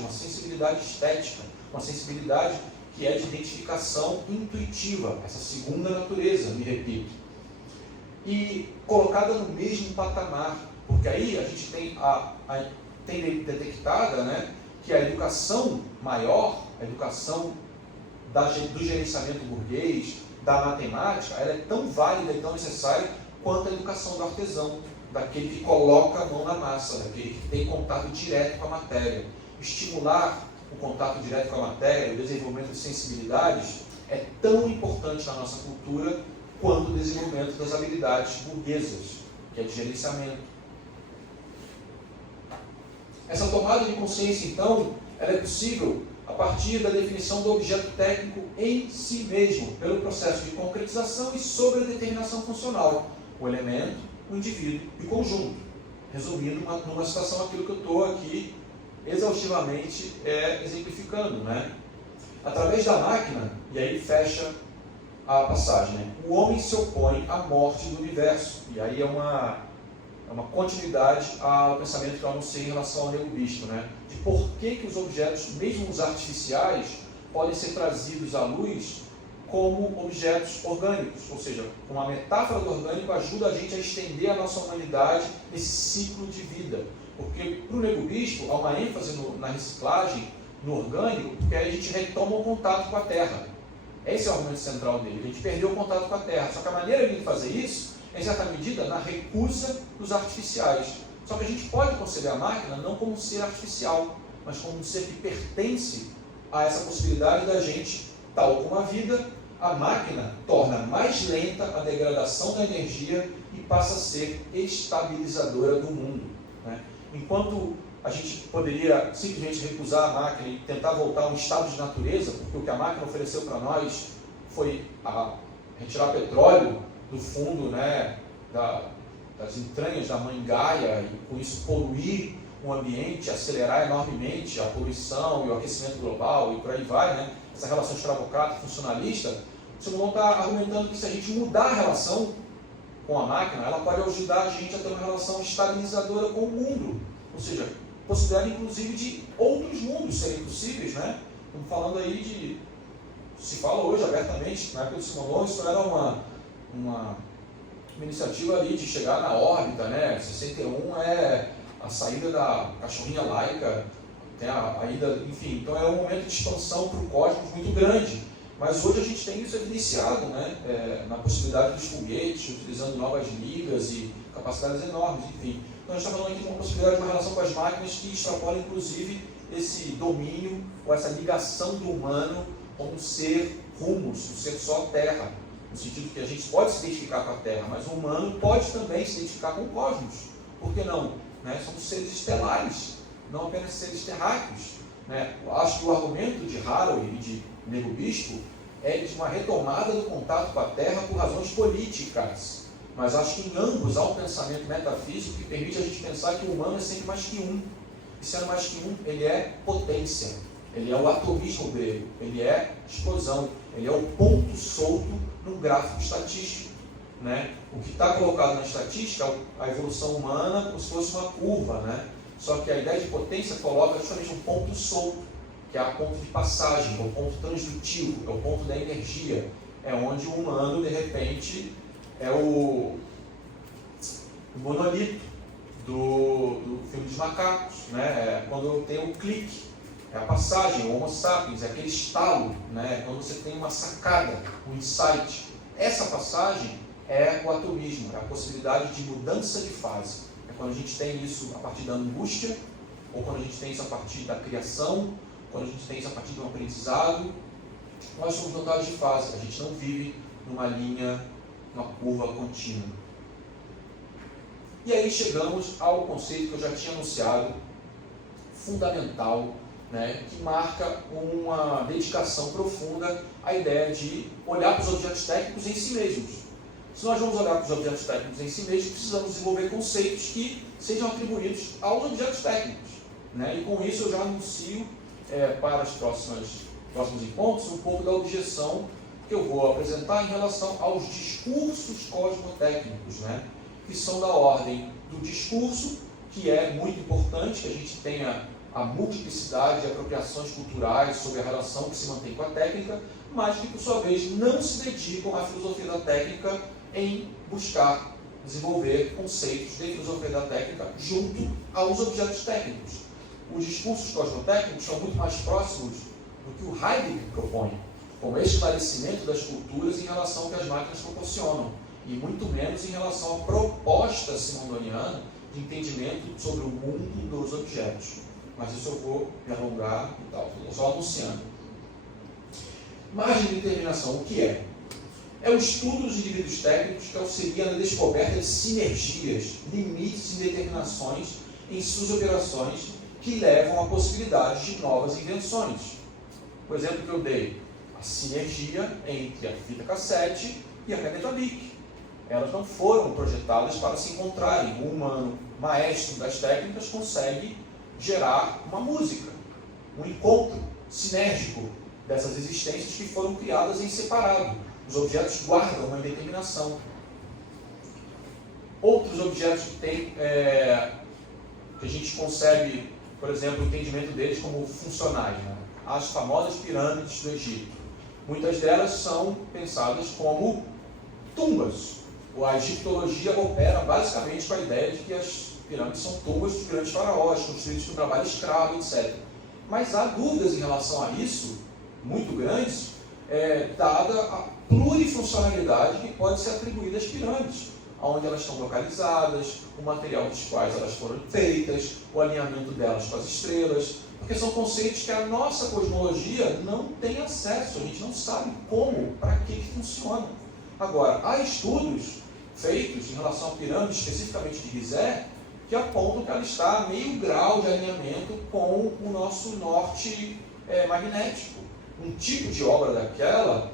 estética, uma sensibilidade que é de identificação intuitiva, essa segunda natureza, me repito. E colocada no mesmo patamar, porque aí a gente tem detectada, né, que a educação maior, a educação do gerenciamento burguês, da matemática, ela é tão válida e tão necessária quanto a educação do artesão, daquele que coloca a mão na massa, daquele que tem contato direto com a matéria. Estimular o contato direto com a matéria, o desenvolvimento de sensibilidades, é tão importante na nossa cultura quanto o desenvolvimento das habilidades burguesas, que é de gerenciamento. Essa tomada de consciência, então, ela é possível a partir da definição do objeto técnico em si mesmo, pelo processo de concretização e sobredeterminação funcional, o elemento, o indivíduo e o conjunto. Resumindo numa situação aquilo que eu estou aqui exaustivamente exemplificando, né? Através da máquina, e aí fecha a passagem, né? O homem se opõe à morte do universo, e aí é uma continuidade ao pensamento que eu anunciei em relação ao neobisto, né? De por que os objetos, mesmo os artificiais, podem ser trazidos à luz como objetos orgânicos, ou seja, uma metáfora do orgânico ajuda a gente a estender a nossa humanidade nesse ciclo de vida. Porque para o neobispo há uma ênfase na reciclagem, no orgânico, porque aí a gente retoma o contato com a terra. Esse é o argumento central dele, a gente perdeu o contato com a terra. Só que a maneira de fazer isso é, em certa medida, na recusa dos artificiais. Só que a gente pode conceber a máquina não como um ser artificial, mas como um ser que pertence a essa possibilidade da gente, tal como a vida, a máquina torna mais lenta a degradação da energia e passa a ser estabilizadora do mundo, né? Enquanto a gente poderia simplesmente recusar a máquina e tentar voltar a um estado de natureza, porque o que a máquina ofereceu para nós foi retirar petróleo do fundo, né, das entranhas da mãe Gaia, e com isso poluir o ambiente, acelerar enormemente a poluição e o aquecimento global, e por aí vai, né? Essa relação escravocrata funcionalista, o Simondon está argumentando que se a gente mudar a relação com a máquina, ela pode ajudar a gente a ter uma relação estabilizadora com o mundo, ou seja, possibilidade inclusive de outros mundos serem possíveis, né? Estamos falando aí se fala hoje abertamente, na época do Simondon, isso era uma iniciativa ali de chegar na órbita, né? 61 é a saída da cachorrinha laica, tem a ida, enfim, então é um momento de expansão para o cosmos muito grande. Mas hoje a gente tem isso evidenciado, né? Na possibilidade dos foguetes, utilizando novas ligas e capacidades enormes, enfim. Então a gente está falando aqui de uma possibilidade de uma relação com as máquinas que extrapola, inclusive, esse domínio ou essa ligação do humano como um ser humus, um ser só terra, no sentido que a gente pode se identificar com a Terra, mas o humano pode também se identificar com o cosmos. Por que não? Né? Somos seres estelares, não apenas seres terráqueos. Né? Eu acho que o argumento de Haraway e de Neobispo é de uma retomada do contato com a Terra por razões políticas. Mas acho que em ambos há um pensamento metafísico que permite a gente pensar que o humano é sempre mais que um. E sendo mais que um, ele é potência. Ele é o atomismo grego. Ele é explosão. Ele é o ponto solto num gráfico estatístico. né? O que está colocado na estatística é a evolução humana como se fosse uma curva, né? Só que a ideia de potência coloca justamente um ponto solto, que é o ponto de passagem, é o ponto transdutivo, é o ponto da energia. É onde o humano, de repente, é o monolito do filme dos macacos, né? É quando tem o clique, é a passagem, o Homo sapiens, é aquele estalo, né? É quando você tem uma sacada, um insight. Essa passagem é o atomismo, é a possibilidade de mudança de fase. É quando a gente tem isso a partir da angústia, ou quando a gente tem isso a partir da criação, quando a gente tem isso a partir de um aprendizado. Nós somos mudados de fase, a gente não vive numa linha, numa curva contínua. E aí chegamos ao conceito que eu já tinha anunciado, fundamental, né, que marca uma dedicação profunda à ideia de olhar para os objetos técnicos em si mesmos. Se nós vamos olhar para os objetos técnicos em si mesmos, precisamos desenvolver conceitos que sejam atribuídos aos objetos técnicos, né? E com isso eu já anuncio para os próximos encontros um pouco da objeção que eu vou apresentar em relação aos discursos cosmotécnicos, né? Que são da ordem do discurso, que é muito importante que a gente tenha a multiplicidade de apropriações culturais sobre a relação que se mantém com a técnica, mas que, por sua vez, não se dedicam à filosofia da técnica em buscar desenvolver conceitos de filosofia da técnica junto aos objetos técnicos. Os discursos cosmotécnicos são muito mais próximos do que o Heidegger propõe, como esclarecimento das culturas em relação ao que as máquinas proporcionam, e muito menos em relação à proposta simondoniana de entendimento sobre o mundo dos objetos. Mas isso eu vou me alongar e tal, estou só anunciando. Margem de determinação, o que é? É o estudo dos indivíduos técnicos que auxilia na descoberta de sinergias, limites e determinações em suas operações que levam à possibilidade de novas invenções. O exemplo que eu dei, a sinergia entre a fita cassete e a caneta Bic. Elas não foram projetadas para se encontrarem. O humano maestro das técnicas consegue gerar uma música, um encontro sinérgico dessas existências que foram criadas em separado. Os objetos guardam uma determinação. Outros objetos que tem, que a gente concebe, por exemplo, o entendimento deles como funcionais, né? As famosas pirâmides do Egito. Muitas delas são pensadas como tumbas. A egiptologia opera basicamente com a ideia de que as pirâmides são tumbas dos grandes faraós, construídos com trabalho escravo, etc. Mas há dúvidas em relação a isso, muito grandes, dada a plurifuncionalidade que pode ser atribuída às pirâmides, onde elas estão localizadas, o material dos quais elas foram feitas, o alinhamento delas com as estrelas, porque são conceitos que a nossa cosmologia não tem acesso, a gente não sabe como, para que funciona. Agora, há estudos feitos em relação à pirâmide, especificamente de Gizé, que apontam que ela está a meio grau de alinhamento com o nosso norte magnético. Um tipo de obra daquela,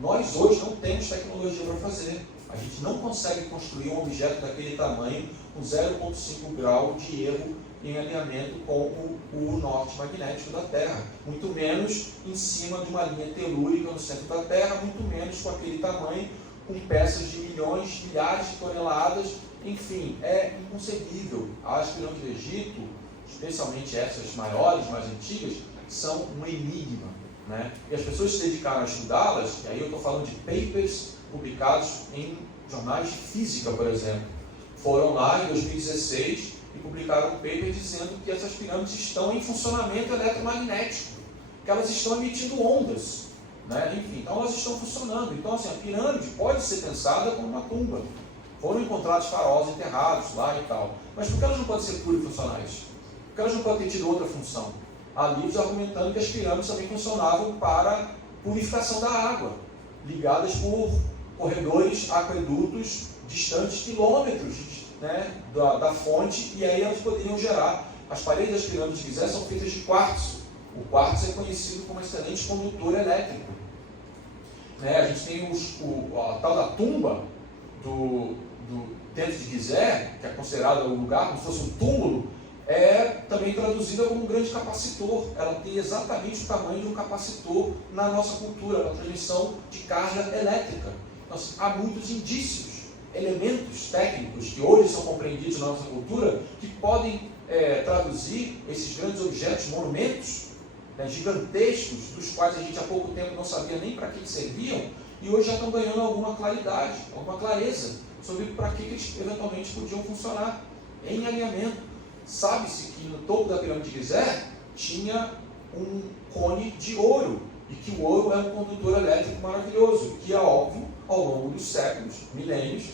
nós hoje não temos tecnologia para fazer. A gente não consegue construir um objeto daquele tamanho com 0,5 grau de erro em alinhamento com o norte magnético da Terra. Muito menos em cima de uma linha telúrica no centro da Terra, muito menos com aquele tamanho, com peças de milhões, milhares de toneladas. Enfim, é inconcebível. As pirâmides do Egito, especialmente essas maiores, mais antigas, são um enigma, né? E as pessoas se dedicaram a estudá-las, e aí eu estou falando de papers publicados em jornais de física, por exemplo. Foram lá em 2016 e publicaram um paper dizendo que essas pirâmides estão em funcionamento eletromagnético, que elas estão emitindo ondas, né? Enfim, então elas estão funcionando. Então, assim, a pirâmide pode ser pensada como uma tumba. Foram encontrados faraós enterrados lá e tal. Mas por que elas não podem ser plurifuncionais? Por que elas não podem ter tido outra função? Há livros argumentando que as pirâmides também funcionavam para purificação da água, ligadas por corredores, aquedutos distantes quilômetros, né, da fonte, e aí elas poderiam gerar. As paredes das pirâmides de Gizé são feitas de quartzo. O quartzo é conhecido como excelente condutor elétrico. Né, a gente tem a tal da tumba dentro de Gizé, que é considerada um lugar como se fosse um túmulo, é também traduzida como um grande capacitor. Ela tem exatamente o tamanho de um capacitor na nossa cultura, na transmissão de carga elétrica. Então, assim, há muitos indícios, elementos técnicos que hoje são compreendidos na nossa cultura que podem traduzir esses grandes objetos, monumentos, né, gigantescos, dos quais a gente há pouco tempo não sabia nem para que serviam, e hoje já estão ganhando alguma claridade, alguma clareza sobre para que eles eventualmente podiam funcionar em alinhamento. Sabe-se que no topo da pirâmide de Gizé tinha um cone de ouro, e que o ouro é um condutor elétrico maravilhoso, que é óbvio, ao longo dos séculos, milênios,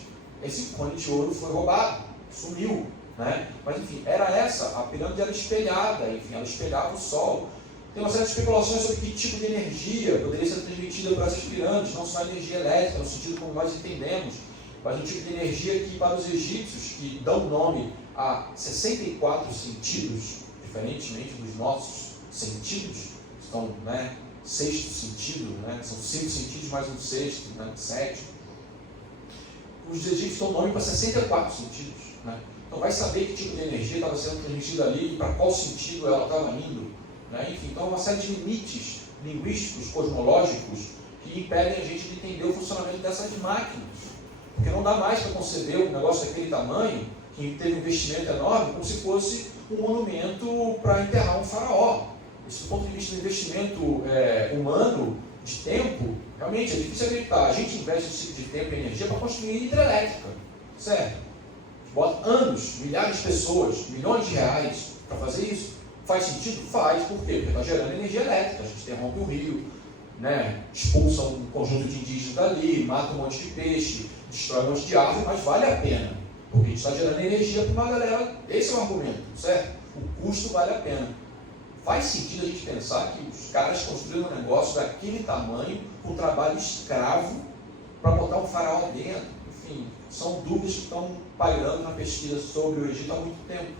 esse cone de ouro foi roubado, sumiu, né? Mas enfim, era essa, a pirâmide era espelhada, enfim, ela espelhava o sol. Tem uma série de especulações sobre que tipo de energia poderia ser transmitida por essas pirâmides, não só a energia elétrica, no sentido como nós entendemos, mas um tipo de energia que para os egípcios, que dão nome a 64 sentidos, diferentemente dos nossos sentidos, estão, né, sexto sentido, né, são 5 sentidos mais um sexto, né, 7. Os egípcios dão nome para 64 sentidos, né? Então vai saber que tipo de energia estava sendo transmitida ali e para qual sentido ela estava indo, né? Enfim, então uma série de limites linguísticos, cosmológicos, que impedem a gente de entender o funcionamento dessas máquinas. Porque não dá mais para conceber um negócio daquele tamanho, que teve um investimento enorme, como se fosse um monumento para enterrar um faraó. Isso, do ponto de vista do investimento humano, de tempo, realmente é difícil acreditar. A gente investe esse tipo de tempo e energia para construir hidrelétrica, certo? A gente bota anos, milhares de pessoas, milhões de reais para fazer isso. Faz sentido? Faz. Por quê? Porque está gerando energia elétrica. A gente interrompe o rio, né? Expulsa um conjunto de indígenas dali, mata um monte de peixe, destrói um monte de árvore, mas vale a pena. Porque a gente está gerando energia para uma galera. Esse é o argumento, certo? O custo vale a pena. Faz sentido a gente pensar que os caras construíram um negócio daquele tamanho, com trabalho escravo, para botar um faraó dentro? Enfim, são dúvidas que estão pairando na pesquisa sobre o Egito há muito tempo.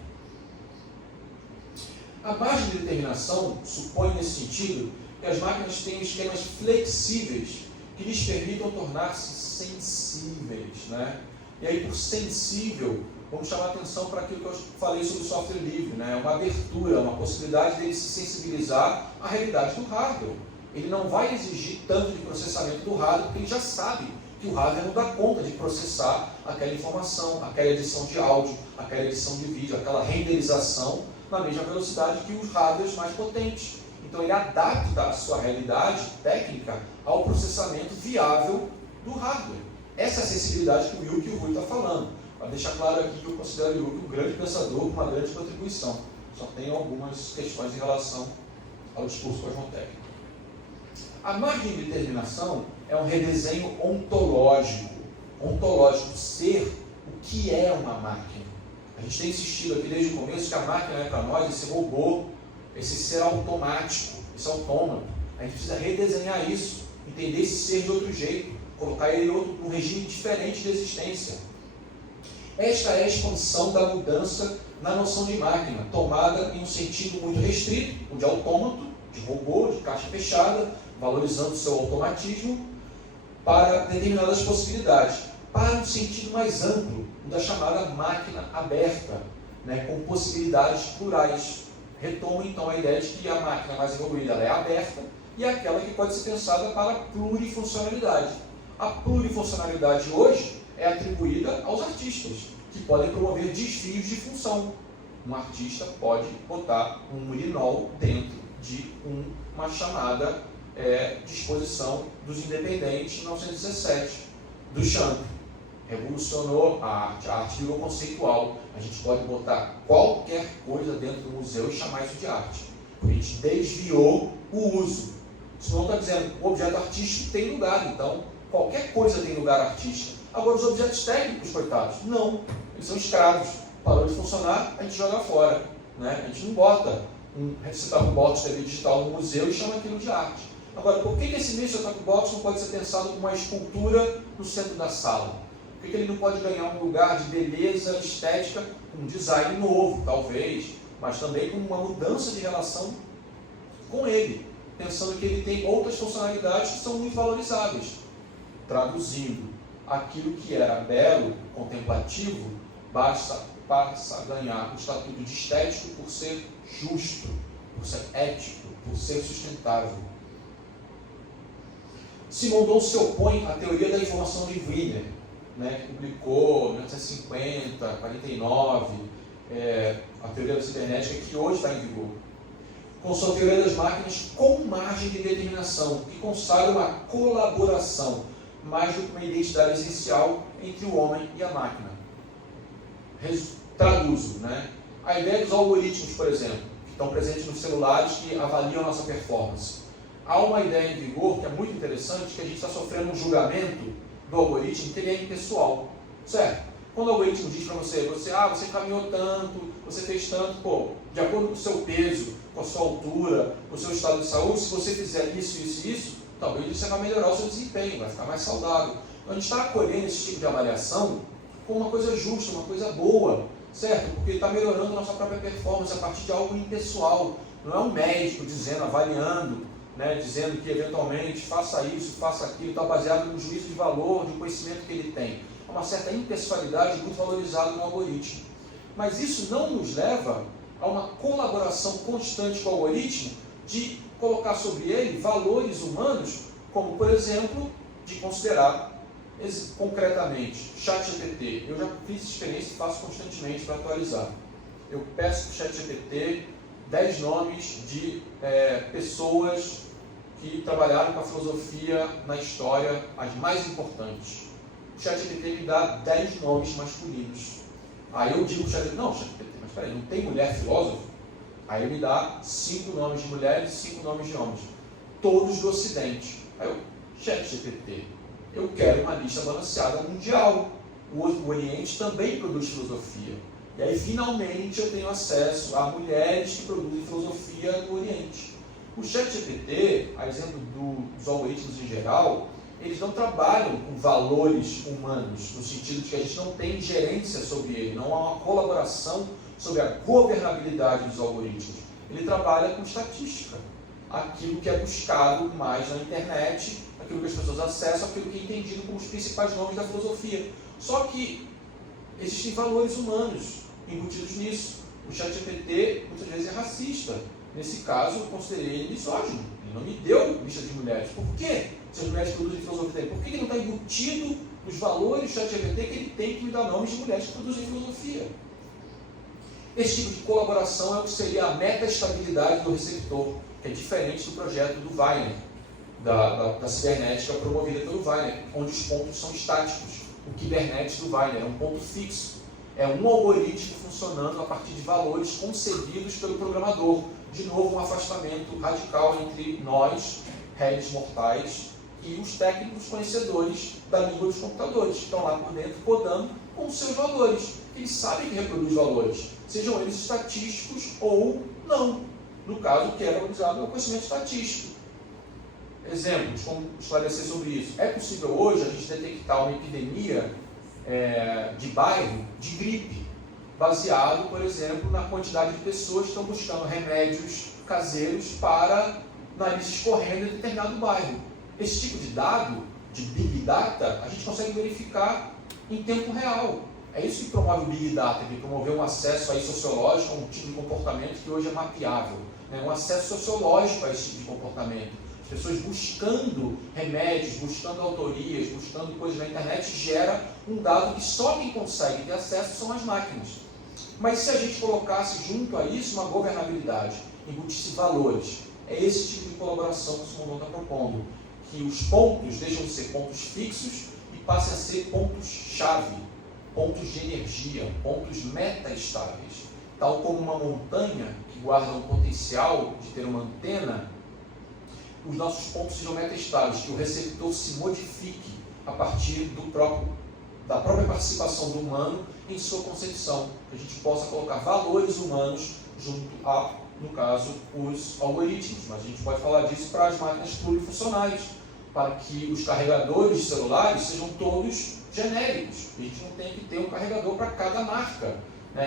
A margem de determinação supõe, nesse sentido, que as máquinas têm esquemas flexíveis que lhes permitam tornar-se sensíveis, né? E aí, por sensível, vamos chamar a atenção para aquilo que eu falei sobre o software livre, né? Uma abertura, uma possibilidade dele se sensibilizar à realidade do hardware. Ele não vai exigir tanto de processamento do hardware, porque ele já sabe que o hardware não dá conta de processar aquela informação, aquela edição de áudio, aquela edição de vídeo, aquela renderização na mesma velocidade que os hardwares mais potentes. Então ele adapta a sua realidade técnica ao processamento viável do hardware. Essa é a sensibilidade que o Yuki e o Rui estão falando. Para deixar claro aqui que eu considero o Yuki um grande pensador com uma grande contribuição. Só tenho algumas questões em relação ao discurso cosmotécnico. A margem de determinação é um redesenho ontológico. Ontológico, ser o que é uma máquina. A gente tem insistido aqui desde o começo que a máquina é para nós esse robô, esse ser automático, esse autômato. A gente precisa redesenhar isso, entender esse ser de outro jeito, colocar ele num regime diferente de existência. Esta é a expansão da mudança na noção de máquina, tomada em um sentido muito restrito, o de autômato, de robô, de caixa fechada, valorizando o seu automatismo para determinadas possibilidades, para um sentido mais amplo, o da chamada máquina aberta, né, com possibilidades plurais. Retoma então a ideia de que a máquina mais evoluída ela é aberta e é aquela que pode ser pensada para plurifuncionalidade. A plurifuncionalidade hoje é atribuída aos artistas, que podem promover desvios de função. Um artista pode botar um urinol dentro de uma chamada disposição dos independentes em 1917, Duchamp. Revolucionou a arte virou conceitual. A gente pode botar qualquer coisa dentro do museu e chamar isso de arte. Porque a gente desviou o uso. Isso não está dizendo que o objeto artístico tem lugar, então qualquer coisa tem lugar artístico. Agora os objetos técnicos, coitados, não. Eles são escravos. Parou de funcionar, a gente joga fora. Né? A gente não bota um set-top box de TV digital no museu e chama aquilo de arte. Agora, por que esse mesmo set-top box não pode ser pensado como uma escultura no centro da sala? Por que ele não pode ganhar um lugar de beleza estética, um design novo, talvez, mas também com uma mudança de relação com ele, pensando que ele tem outras funcionalidades que são muito valorizáveis. Traduzindo, aquilo que era belo, contemplativo, passa a ganhar o estatuto de estético por ser justo, por ser ético, por ser sustentável. Simondon se opõe à teoria da informação de Wiener, né, que publicou em 1950, 49, a teoria da cibernética, que hoje está em vigor, com sua teoria das máquinas com margem de determinação, que consagra uma colaboração, mais do que uma identidade essencial entre o homem e a máquina. Traduzo, né? A ideia dos algoritmos, por exemplo, que estão presentes nos celulares que avaliam a nossa performance. Há uma ideia em vigor que é muito interessante, que a gente está sofrendo um julgamento do algoritmo que ele é impessoal, certo? Quando o algoritmo diz para você, você caminhou tanto, você fez tanto, de acordo com o seu peso, com a sua altura, com o seu estado de saúde, se você fizer isso, isso e isso, talvez você vai melhorar o seu desempenho, vai ficar mais saudável. Então a gente está acolhendo esse tipo de avaliação como uma coisa justa, uma coisa boa, certo? Porque está melhorando a nossa própria performance a partir de algo impessoal. Não é um médico dizendo, avaliando, né, dizendo que eventualmente faça isso, faça aquilo, está baseado no juízo de valor, no conhecimento que ele tem. É uma certa impessoalidade muito valorizada no algoritmo. Mas isso não nos leva a uma colaboração constante com o algoritmo de colocar sobre ele valores humanos, como, por exemplo, de considerar concretamente ChatGPT. Eu já fiz experiência e faço constantemente para atualizar. Eu peço para o ChatGPT 10 nomes de pessoas que trabalharam com a filosofia na história, as mais importantes. O ChatGPT me dá 10 nomes masculinos. Aí eu digo para o ChatGPT, não, ChatGPT, mas peraí, não tem mulher filósofo? Aí ele me dá 5 nomes de mulheres e 5 nomes de homens, todos do Ocidente. Aí eu, ChatGPT, eu quero uma lista balanceada mundial. O Oriente também produz filosofia. E aí, finalmente, eu tenho acesso a mulheres que produzem filosofia no Oriente. O ChatGPT, a exemplo dos algoritmos em geral, eles não trabalham com valores humanos, no sentido de que a gente não tem gerência sobre ele, não há uma colaboração sobre a governabilidade dos algoritmos. Ele trabalha com estatística, aquilo que é buscado mais na internet, aquilo que as pessoas acessam, aquilo que é entendido como os principais nomes da filosofia. Só que existem valores humanos embutidos nisso. O ChatGPT muitas vezes é racista. Nesse caso, eu considerei ele misógino. Ele não me deu lista de mulheres. Por quê? Se as mulheres produzem filosofia, por que ele não está embutido nos valores do ChatGPT que ele tem que me dar nomes de mulheres que produzem filosofia? Esse tipo de colaboração é o que seria a meta-estabilidade do receptor, que é diferente do projeto do Wiener, da cibernética promovida pelo Wiener, onde os pontos são estáticos. O Kubernetes do Wiener é um ponto fixo. É um algoritmo funcionando a partir de valores concebidos pelo programador. De novo, um afastamento radical entre nós, réis mortais, e os técnicos conhecedores da língua dos computadores, que estão lá por dentro codando com os seus valores. Eles sabem que reproduz valores, sejam eles estatísticos ou não. No caso, que é valorizado é o conhecimento estatístico. Exemplos, como esclarecer sobre isso. É possível hoje a gente detectar uma epidemia de bairro de gripe, baseado, por exemplo, na quantidade de pessoas que estão buscando remédios caseiros para nariz escorrendo em determinado bairro. Esse tipo de dado, de Big Data, a gente consegue verificar em tempo real. É isso que promove o Big Data, que promoveu um acesso aí sociológico a um tipo de comportamento que hoje é mapeável. Um acesso sociológico a esse tipo de comportamento. As pessoas buscando remédios, buscando autorias, buscando coisas na internet, gera um dado que só quem consegue ter acesso são as máquinas. Mas se a gente colocasse junto a isso uma governabilidade, embutisse valores, é esse tipo de colaboração que o Simondon está propondo, que os pontos deixam de ser pontos fixos e passem a ser pontos-chave, pontos de energia, pontos meta-estáveis. Tal como uma montanha que guarda um potencial de ter uma antena, os nossos pontos sejam meta-estáveis, que o receptor se modifique a partir da própria participação do humano em sua concepção, que a gente possa colocar valores humanos junto a, no caso, os algoritmos. Mas a gente pode falar disso para as máquinas plurifuncionais, para que os carregadores de celulares sejam todos genéricos. A gente não tem que ter um carregador para cada marca.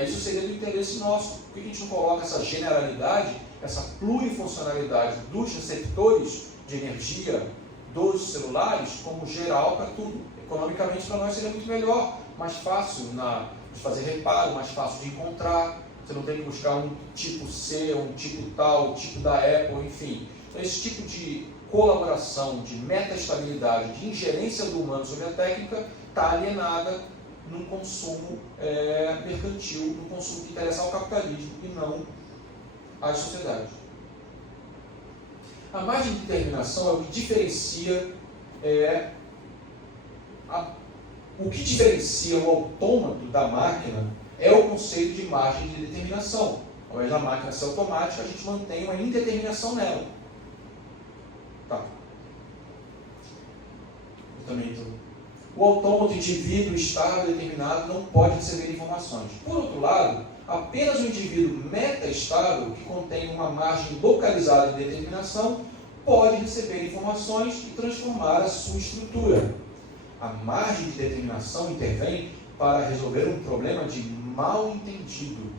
Isso seria do interesse nosso. Por que a gente não coloca essa generalidade, essa plurifuncionalidade dos receptores de energia dos celulares como geral para tudo? Economicamente, para nós seria muito melhor, mais fácil de fazer reparo, mais fácil de encontrar. Você não tem que buscar um tipo C, um tipo tal, um tipo da Apple, enfim. Então, esse tipo de colaboração, de meta-estabilidade, de ingerência do humano sobre a técnica, está alienada num consumo mercantil, num consumo que interessa ao capitalismo e não às sociedades. A margem de determinação é o que diferencia o que diferencia o autômato da máquina é o conceito de margem de determinação. Ao invés da máquina ser automática, a gente mantém uma indeterminação nela. Tá. Eu também estou. O autômato, indivíduo estável, determinado, não pode receber informações. Por outro lado, apenas o indivíduo meta-estável, que contém uma margem localizada de determinação, pode receber informações e transformar a sua estrutura. A margem de determinação intervém para resolver um problema de mal entendido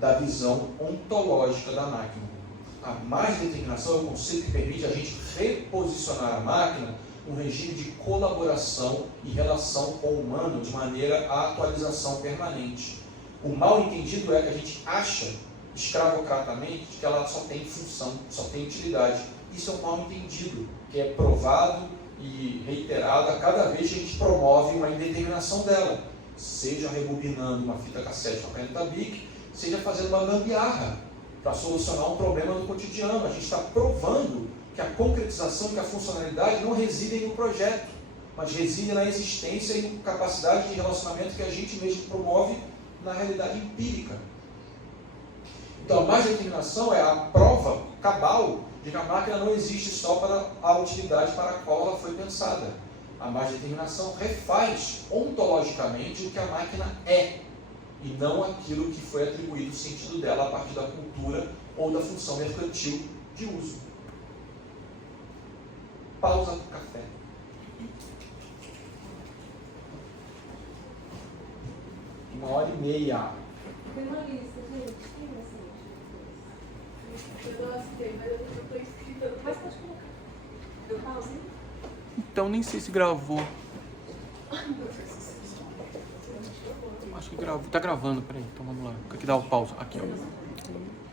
da visão ontológica da máquina. A margem de determinação é o conceito que permite a gente reposicionar a máquina num regime de colaboração e relação com o humano de maneira à atualização permanente. O mal entendido é que a gente acha, escravocratamente, que ela só tem função, só tem utilidade. Isso é um mal entendido, que é provado e reiterado a cada vez que a gente promove uma indeterminação dela, seja rebobinando uma fita cassete com a caneta Bic, seja fazendo uma gambiarra para solucionar um problema do cotidiano. A gente está provando que a concretização e que a funcionalidade não residem no projeto, mas residem na existência e na capacidade de relacionamento que a gente mesmo promove na realidade empírica. Então, a margem de determinação é a prova cabal de que a máquina não existe só para a utilidade para a qual ela foi pensada. A margem de determinação refaz ontologicamente o que a máquina é, e não aquilo que foi atribuído o sentido dela a partir da cultura ou da função mercantil de uso. Pausa do café. Uma hora e meia. Tem uma lista, gente. Tem assim. Eu não aceitei, mas eu estou escrita. Mas pode colocar. Eu pauso? Então nem sei se gravou. Acho que gravou. Tá gravando, peraí. Então vamos lá. Aqui dá o pausa. Aqui, ó.